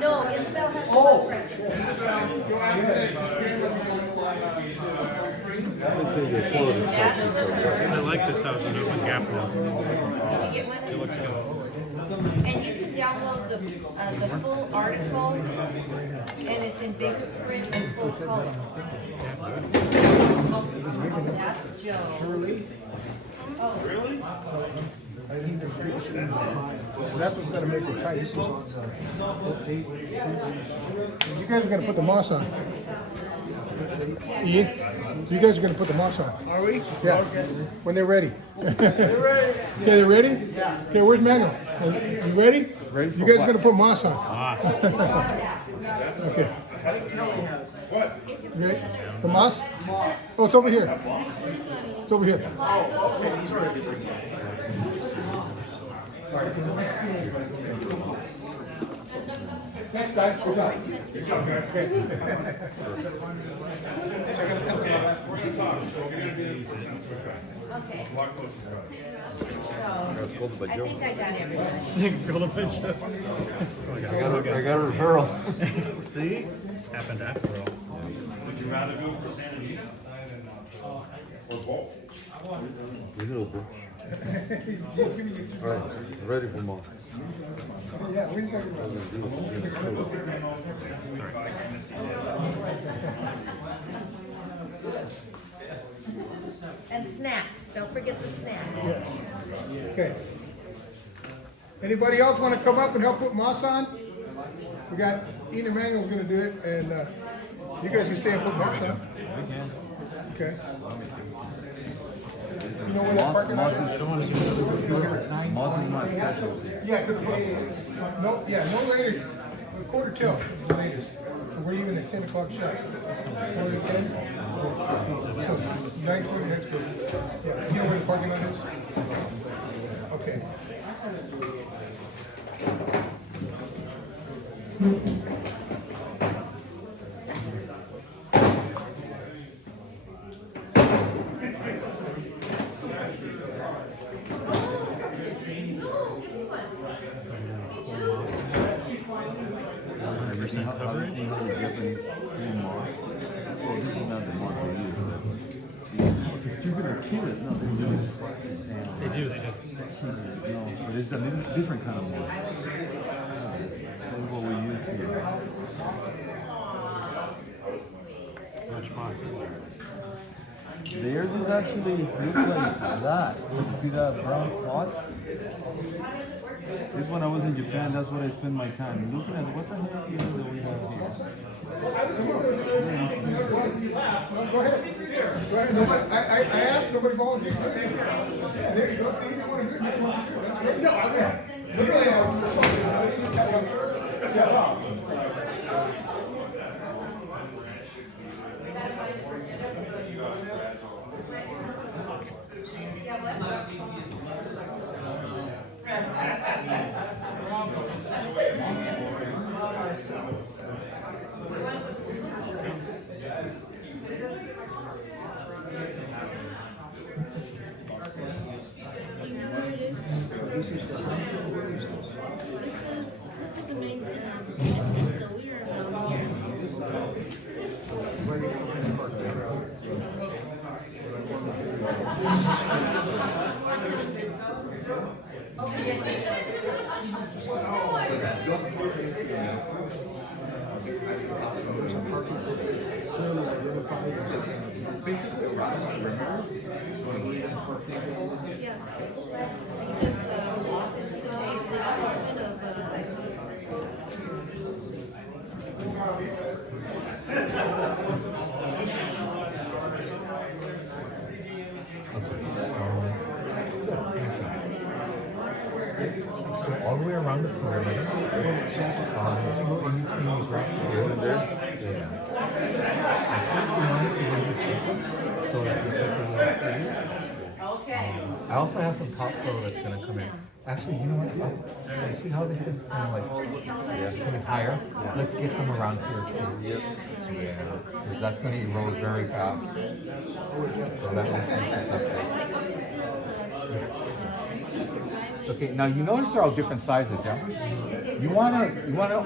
No, Isabel has the muck recipe. I would say they pour the I like this house in open gap wall. Did you get one? And you can download the full article, and it's in big print and full color. That's Joe. Oh. Really? That's what's gonna make it tight. You guys are gonna put the moss on. Ian, you guys are gonna put the moss on. Are we? Yeah, when they're ready. They're ready. Okay, they're ready? Yeah. Okay, where's Manuel? You ready? Ready. You guys are gonna put moss on. Okay. What? Ready? The moss? Oh, it's over here. It's over here. Thanks, guys. Good job. Good job, guys. Okay. Okay. soil. I think I got everything. Thanks, Golden Fish. I got a referral. See? Happened after all. Would you rather go for Santa Anita or both? Renewable. Alright, ready for more. Yeah, we got it. And snacks, don't forget the snacks. Okay. Anybody else want to come up and help put moss on? We got Ian and Manuel gonna do it, and you guys can stay and put moss on. Okay. You know where that parking lot is? Moss is my special. Yeah, no later. A quarter till is the latest. So we're even at 10 o'clock sharp. Quarter to 10. So 9:40 next week. Yeah, you know where the parking lot is? Okay. They do, they just. No, but it's a different kind of moss. That's what we use here. How much moss is there? Theirs is actually looks like that. You see that brown plot? This when I was in Japan, that's what I spent my time looking at. What the heck is it that we have here? Go ahead. I asked, nobody volunteered. There you go. See, you don't want to do it. That's great. No, I'm not. This is the main, so all the way around the perimeter. You can use rocks here and there. Yeah. So that okay. I also have some top flow that's gonna come in. Actually, you know what? You see how this is kind of like coming higher? Let's get some around here too. Yes. Yeah. Because that's gonna erode very fast. So that will take this up there. Okay, now you notice they're all different sizes, yeah? You wanna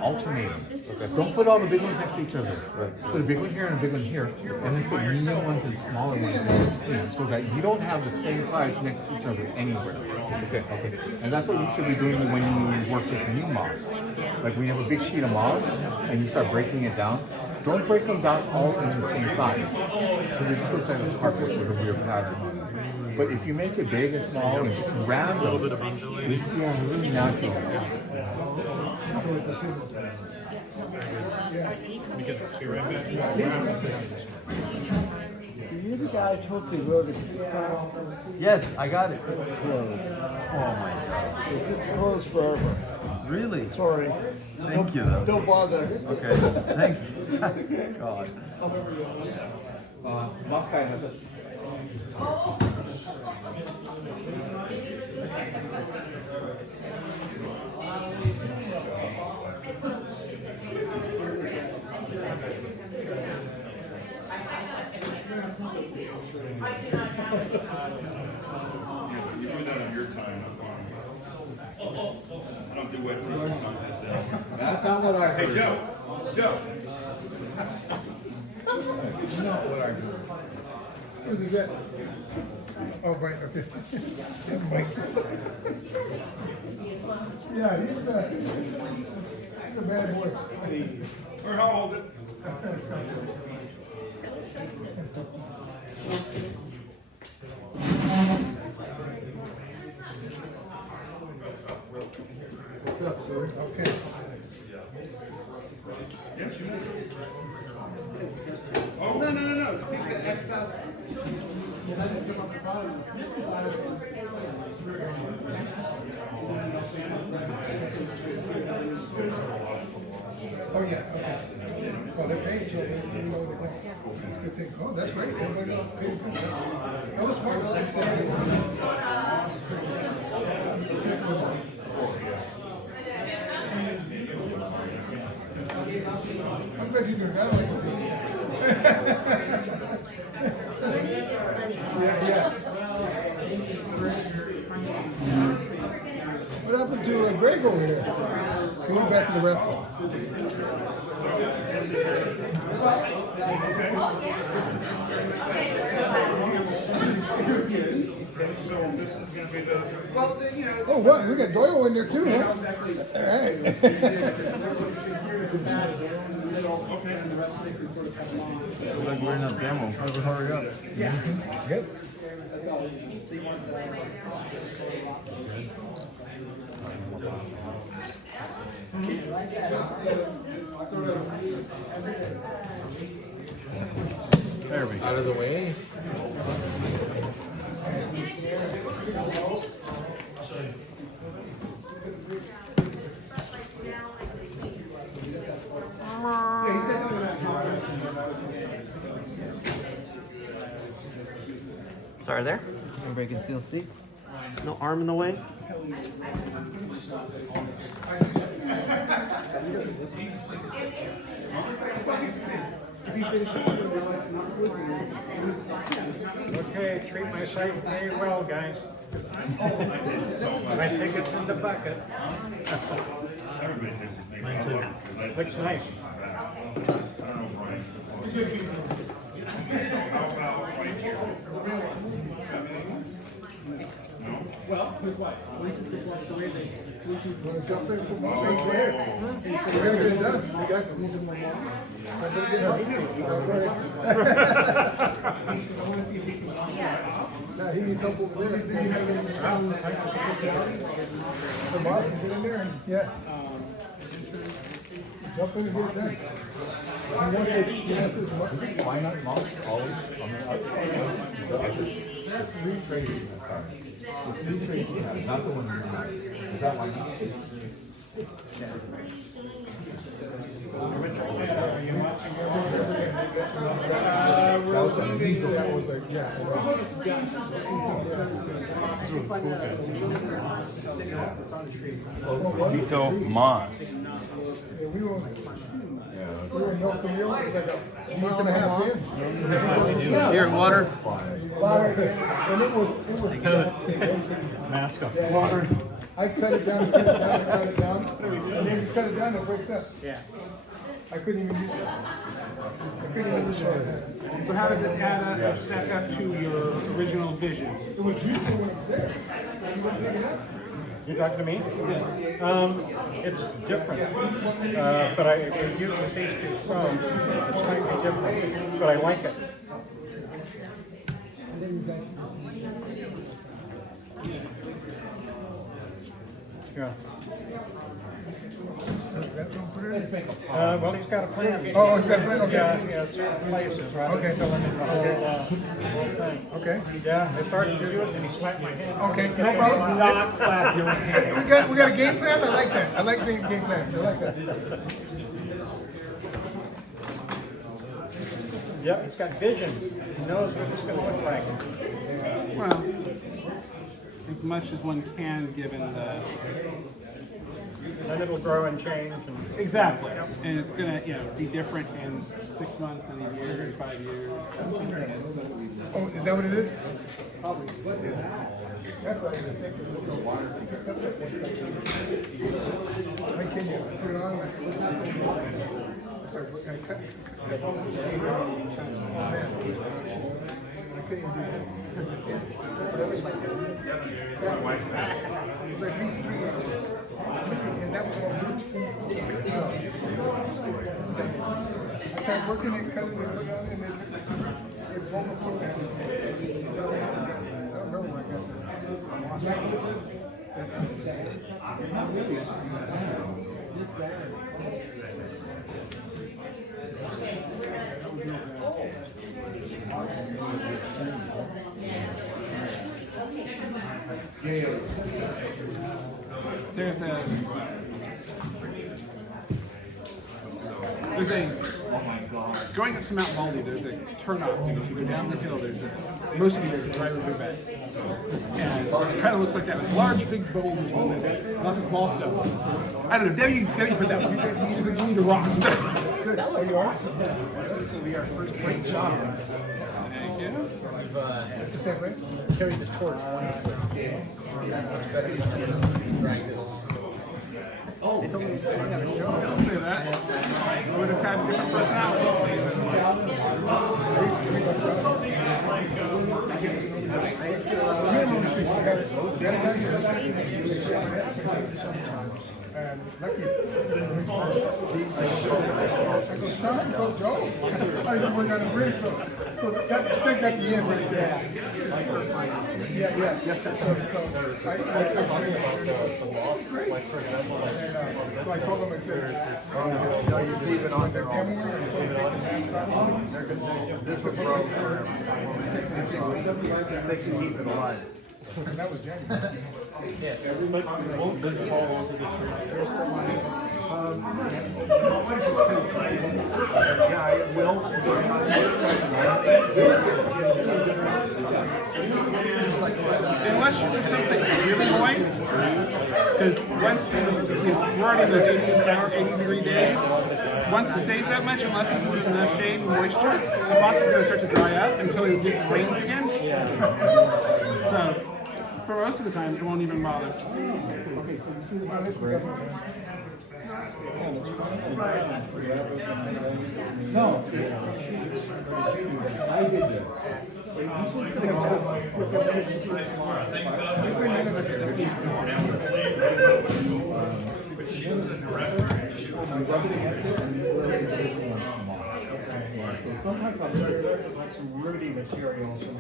alternate them. Okay. Don't put all the big ones next to each other. Right. Put a big one here and a big one here, and then put medium ones and smaller ones in between, so that you don't have the same size next to each other anywhere. Okay, okay. And that's what you should be doing when you work with new moss. Like when you have a big sheet of moss and you start breaking it down, don't break them down all in the same size, because it just looks like a carpet with a weird pattern on it. But if you make it big and small and just random, a little bit of undulation. Yeah, really natural. You're the guy I told you wrote it. Yes, I got it. It's closed. Oh my God. It's just closed forever. Really? Sorry. Thank you though. Don't bother. Okay, thank you. God. Moscow has it. You do that on your time, not mine. I don't do wet tissues on this. That's not what I Hey, heard. Joe, Joe. That's not what I heard. Who's that? Oh, Mike, okay. Mike. Yeah, he's a bad boy. Or how old it? What's up, sir? Okay. Yes, you may. No. Take the excess. Oh, yeah, okay. Well, they're paid, so they know what they're doing. That's a good thing. Oh, that's great. Everybody else paid. That was smart. I'm glad you did that. Yeah. What happened to Greg over there? He went back to the rep. Oh, what? We got Doyle in there too, huh? All right. Like we're in a demo. Hurry up. Yep. There we go. Out of the way. Sorry there. Everybody can still see. No arm in the way. Okay. say, treat my site very well, guys. My ticket's in the bucket. Everybody thinks his name is Bucket, 'cause I- Looks nice. I don't know, Brian. How about right here? Well, who's what? Lisa's just walked away. Wanna jump in for one thing? Go ahead. We gotta get it done. We got the reason my mom. Nah, he needs help over there. The boss can get in there and, yeah. Jump in and get it done. You want this, Why not mount always? I mean, the free trading, sorry. The free trading, not the one you're doing. Is that why not? Vito Moss. Yeah, we were in North Camille, like a mile and a half in. Here, water. And it was. Mask up. Water. I cut it down, cut it down, and then you cut it down, it breaks up. Yeah. I couldn't even use it. I couldn't even use it. So how does it add up, stack up to your original vision? It was useful when it was there. You wouldn't pick it up. You talking to me? It's different, but I use the H2 Chrome. It's slightly different, but I like it. Yeah. Well, he's got a plan. Oh, he's got a plan, okay. Yeah, certain places, right? Okay, so okay. Yeah, I started to do it, and he slapped my hand. Okay, no problem. Not slap your hand. We got a game plan? I like that. I like the game plans. I like that. Yep, he's got vision. He knows what it's going to look like. Well, as much as one can, given the. Then it'll grow and change. Exactly. And it's gonna, be different in 6 months and a year and 5 years. Oh, is that what it is? That's what I was thinking. Why can't you put it on like? Sorry, I cut. I couldn't even do that. So that was like. It was like at least 3 inches. And that was all I tried working it, cutting it, put it on, and it broke a foot down. I don't know where I got There's a going up to Mount Baldy, there's a turnoff, and if you go down the hill, most of you there's a dry riverbed. And it kind of looks like that with large big boulders on it, lots of small stuff. I don't know, Debbie put that one. She's like, you need the rocks. That looks awesome. This will be our first great job. Thank you. We've carried the torch wonderfully. That's better than dragged it along. Oh, they told me to have a show. Don't say that. I would have had a different personality. And lucky. I go, Tom, go Joe. I didn't work on the bridge, so that got the end right there. Yeah. Yes, so I great. Like, for example, so I told him, I said, No, you leave it on there all the Emily, time. This will grow forever. They can keep it alive. and that was January. Won't this fall onto the tree? Yeah, it will. Unless you do something really moist, because once we're already in the 80-degree days, once it stays that much, unless it's enough shade and moisture, the boss is going to start to dry up until it gets rains again. So for most of the time, it won't even bother. Okay, so you see the this? We got no. I did that. Sometimes I'll put like some Rudy material, some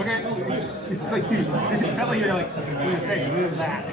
Okay. It's like you felt like you're like, wait a second, move that.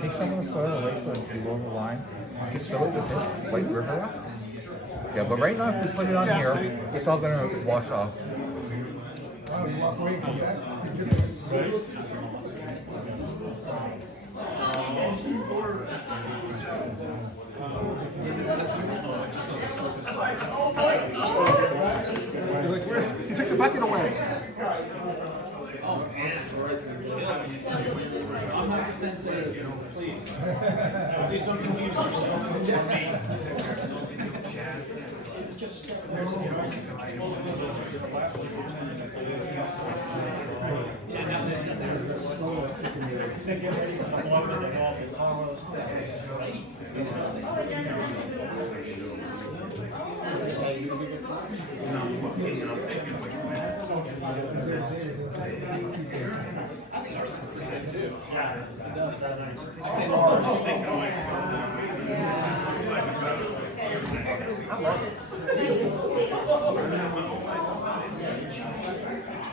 Take some of the soil away so it's below the line. Just fill it with this white river rock. Yeah, but right now if we put it on here, it's all gonna wash off. You're like, where? You took the bucket away. I'm not the sensitive, please. Please don't confuse yourself.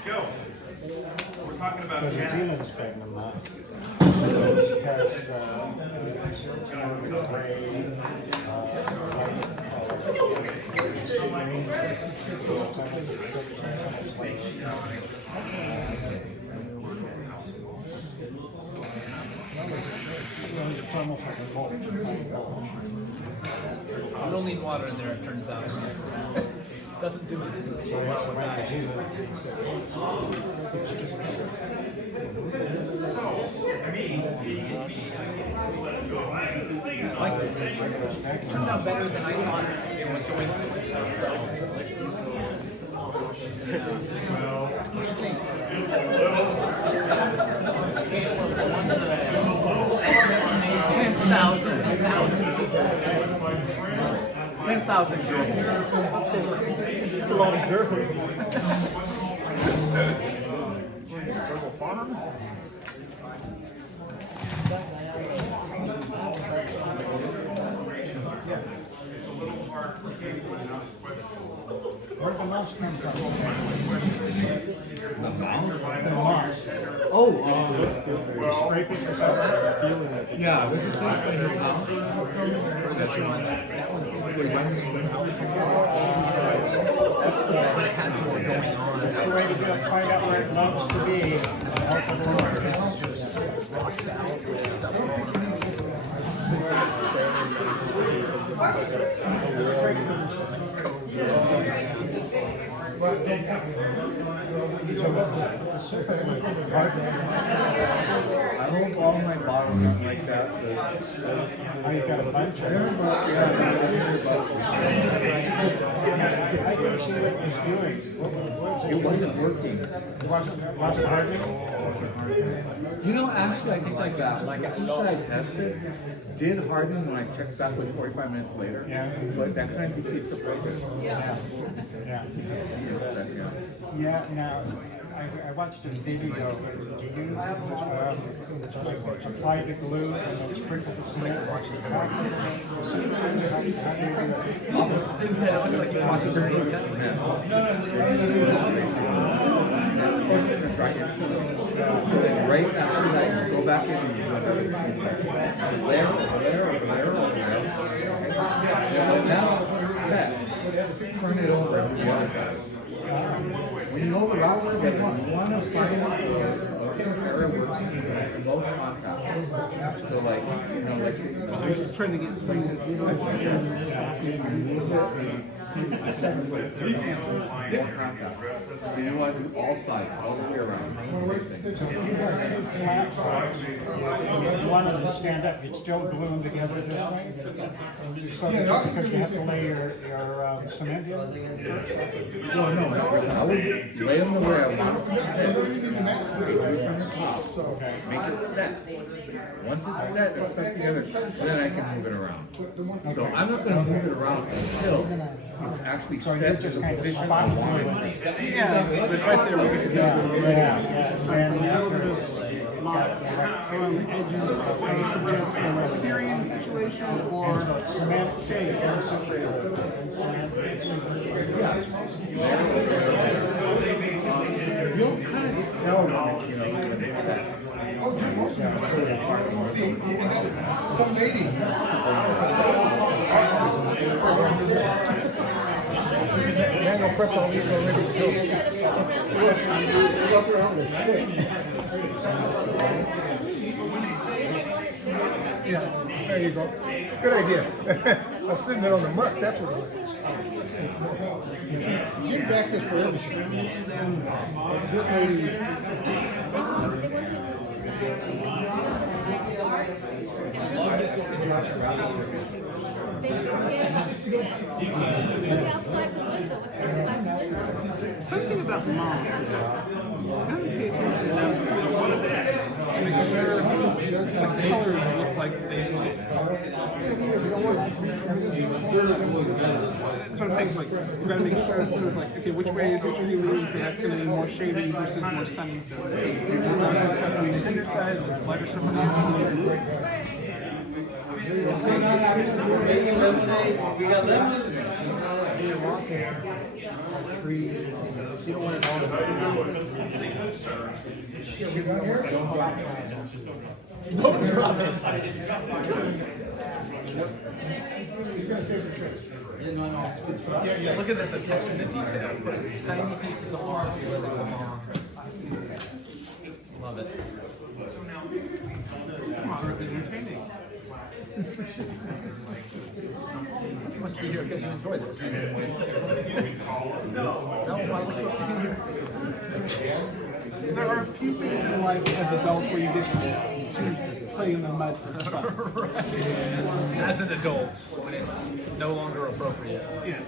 Joe, we're talking about New jazz. Zealand's getting them that. It's almost like a bowl. You don't need water in there, it turns out. Doesn't do as much. It turned out better than I thought it was going to. Scale of 1 to 10,000 joules. It's a lot of dirt. Farm? Where'd the mouse come from? Scraping or something? Feeling it. Yeah, there's a thing by his house. This one, that one seems like it's out from it has more going on. The way to find out where it wants to be. This is just rocks out with stuff going on. I hope all my bottles are like that. Now you got a bunch of them. I didn't see what it was doing. It wasn't working. Wasn't hardening? You know, actually, I think like that. Like, at least I tested, did harden when I checked back like 45 minutes later. Yeah. But that kind of defeats the purpose. Yeah. Yeah, now, I watched a video. Do you apply the glue and then sprinkle the cement? He said it looks like he's watching very intently. Right after that, go back in and do another layer. But now you're set. Turn it over and do the other side. When you overlap together, you want to find out I'm just trying to get things. More contact. And you want to do all sides, all the way around. You want them to stand up, you'd still glue them together this way? So because you have to lay your cement in? No, I would lay them the way I want them to sit. Okay, do from the top. Make it set. Once it's set, it's stuck together, then I can move it around. So I'm not going to move it around until it's actually set in the position I want it. Yeah, but it's right there. We can Yeah. And edges. I suggest a Pyrean situation or cement shade and separator. You'll kind of tell when it's set. See, some lady. Manual press all these already built. Walk around with a stick. Yeah, there you go. Good idea. I'm sitting there on the muck, that's what it is. Jim back this for everything. something about moss. I don't pay attention enough to make sure the colors look like they like. That's what I'm saying. Like you gotta make sure it's sort of like, okay, which way is the tree leaning? So that's gonna be more shady versus more sunny. So stuff on the tender side, lighter stuff on the other side. We got lemons. Trees. You don't want it all to don't drop it. Look at this attention to detail. Tiny pieces of moss where they belong. Love it. Moderately entertaining. You must be here because you enjoy this. Is that why we're supposed to be here? There are a few things in life as adults where you get to play in the mud for fun. Right. As an adult, when it's no longer appropriate. Yeah.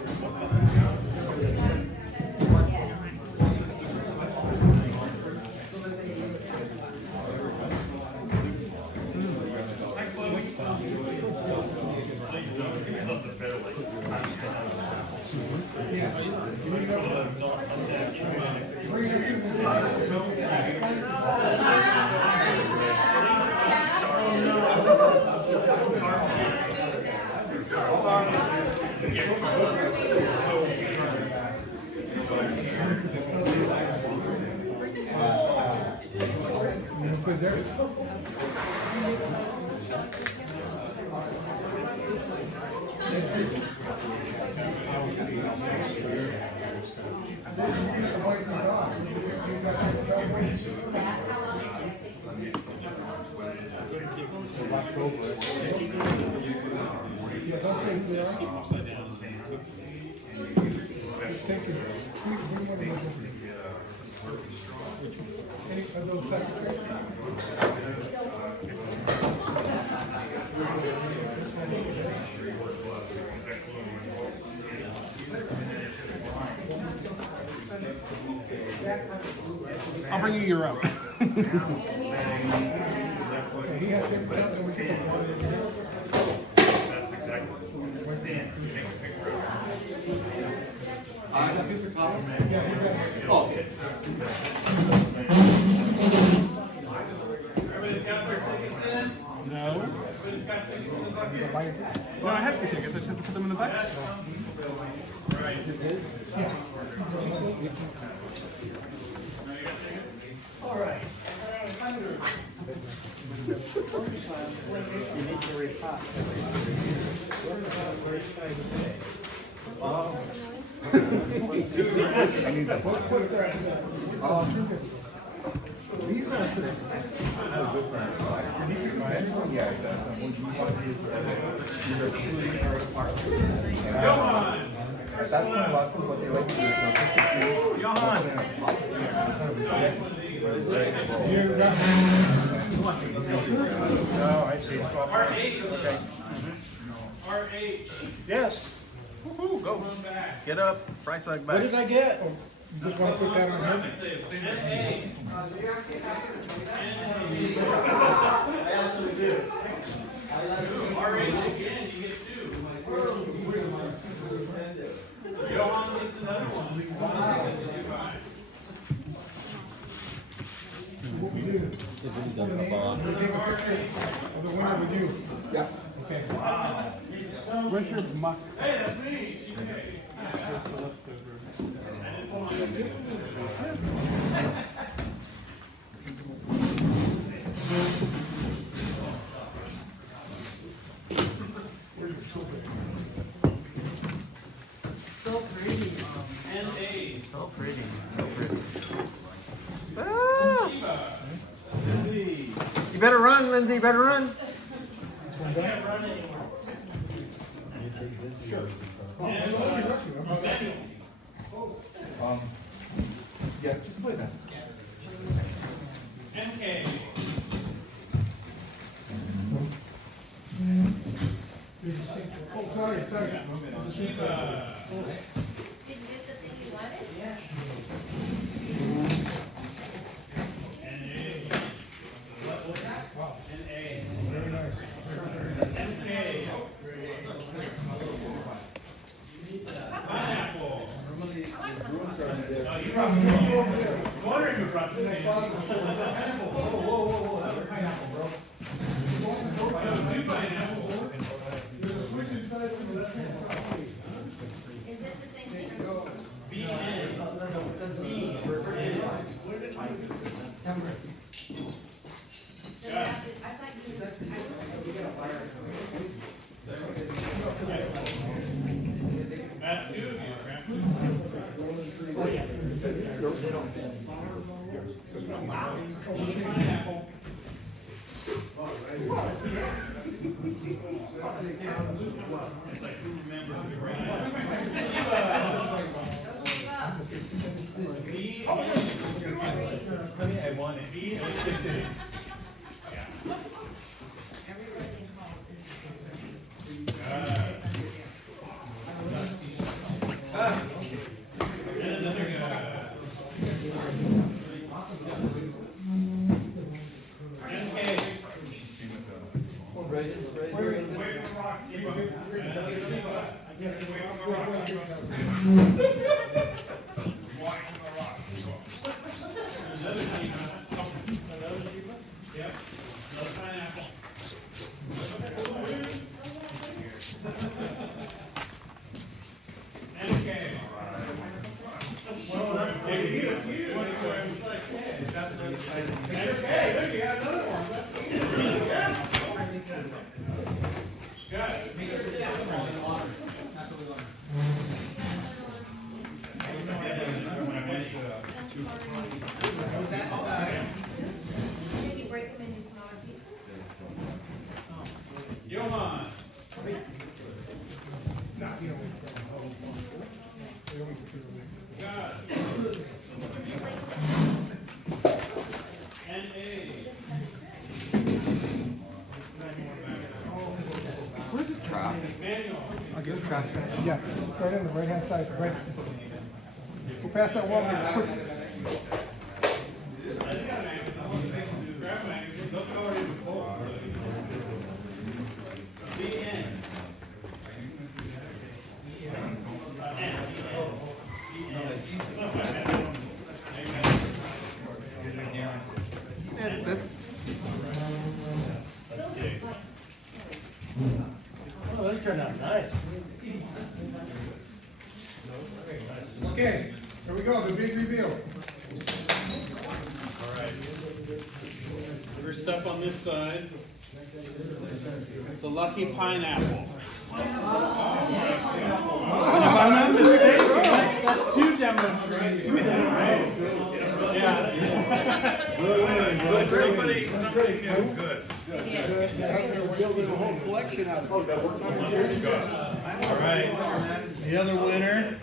I'll bring you your own. No, I have your tickets. I just have to put them in the box. All right. These are Yeah, it does. What you want to do is either split it apart. At that point, a lot of people, what they like to do is they'll put the tree. Johan! Oh, I see. RH. Yes. Woohoo, go. Get up, price like What back. did I get? You just wanna put that on here? RH again, you get two. Johan gets another one. What we do, we take a picture of the winner with you. Yeah. Okay. Where's your muck? Hey, that's me. So pretty. So pretty. You better run, Lindsay. You better run. Yeah, just put it that scan. NK. Oh, sorry. Did you get the thing you wanted? Very nice. Pineapple. Wondering who brought this in. Is this the same thing? I thought you. That's two of you, Did you break them into smaller pieces? Johan. Where's the trap? I'll get the trash can. Yeah, right on the right-hand side, right. Go past that wall, here, quick. Oh, that turned out nice. Okay, here we go, the big reveal. First stuff on this side. The lucky pineapple. If I'm not mistaken, that's two demonstrations. Yeah. Somebody feels good. Building a whole collection out of it. All right, the other winner.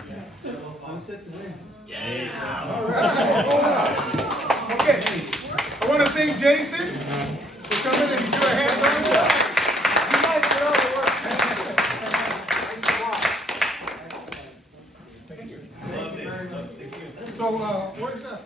Okay, I wanna thank Jason for coming and doing a hands-on job. You guys did all the work. Thank you. So, where's that?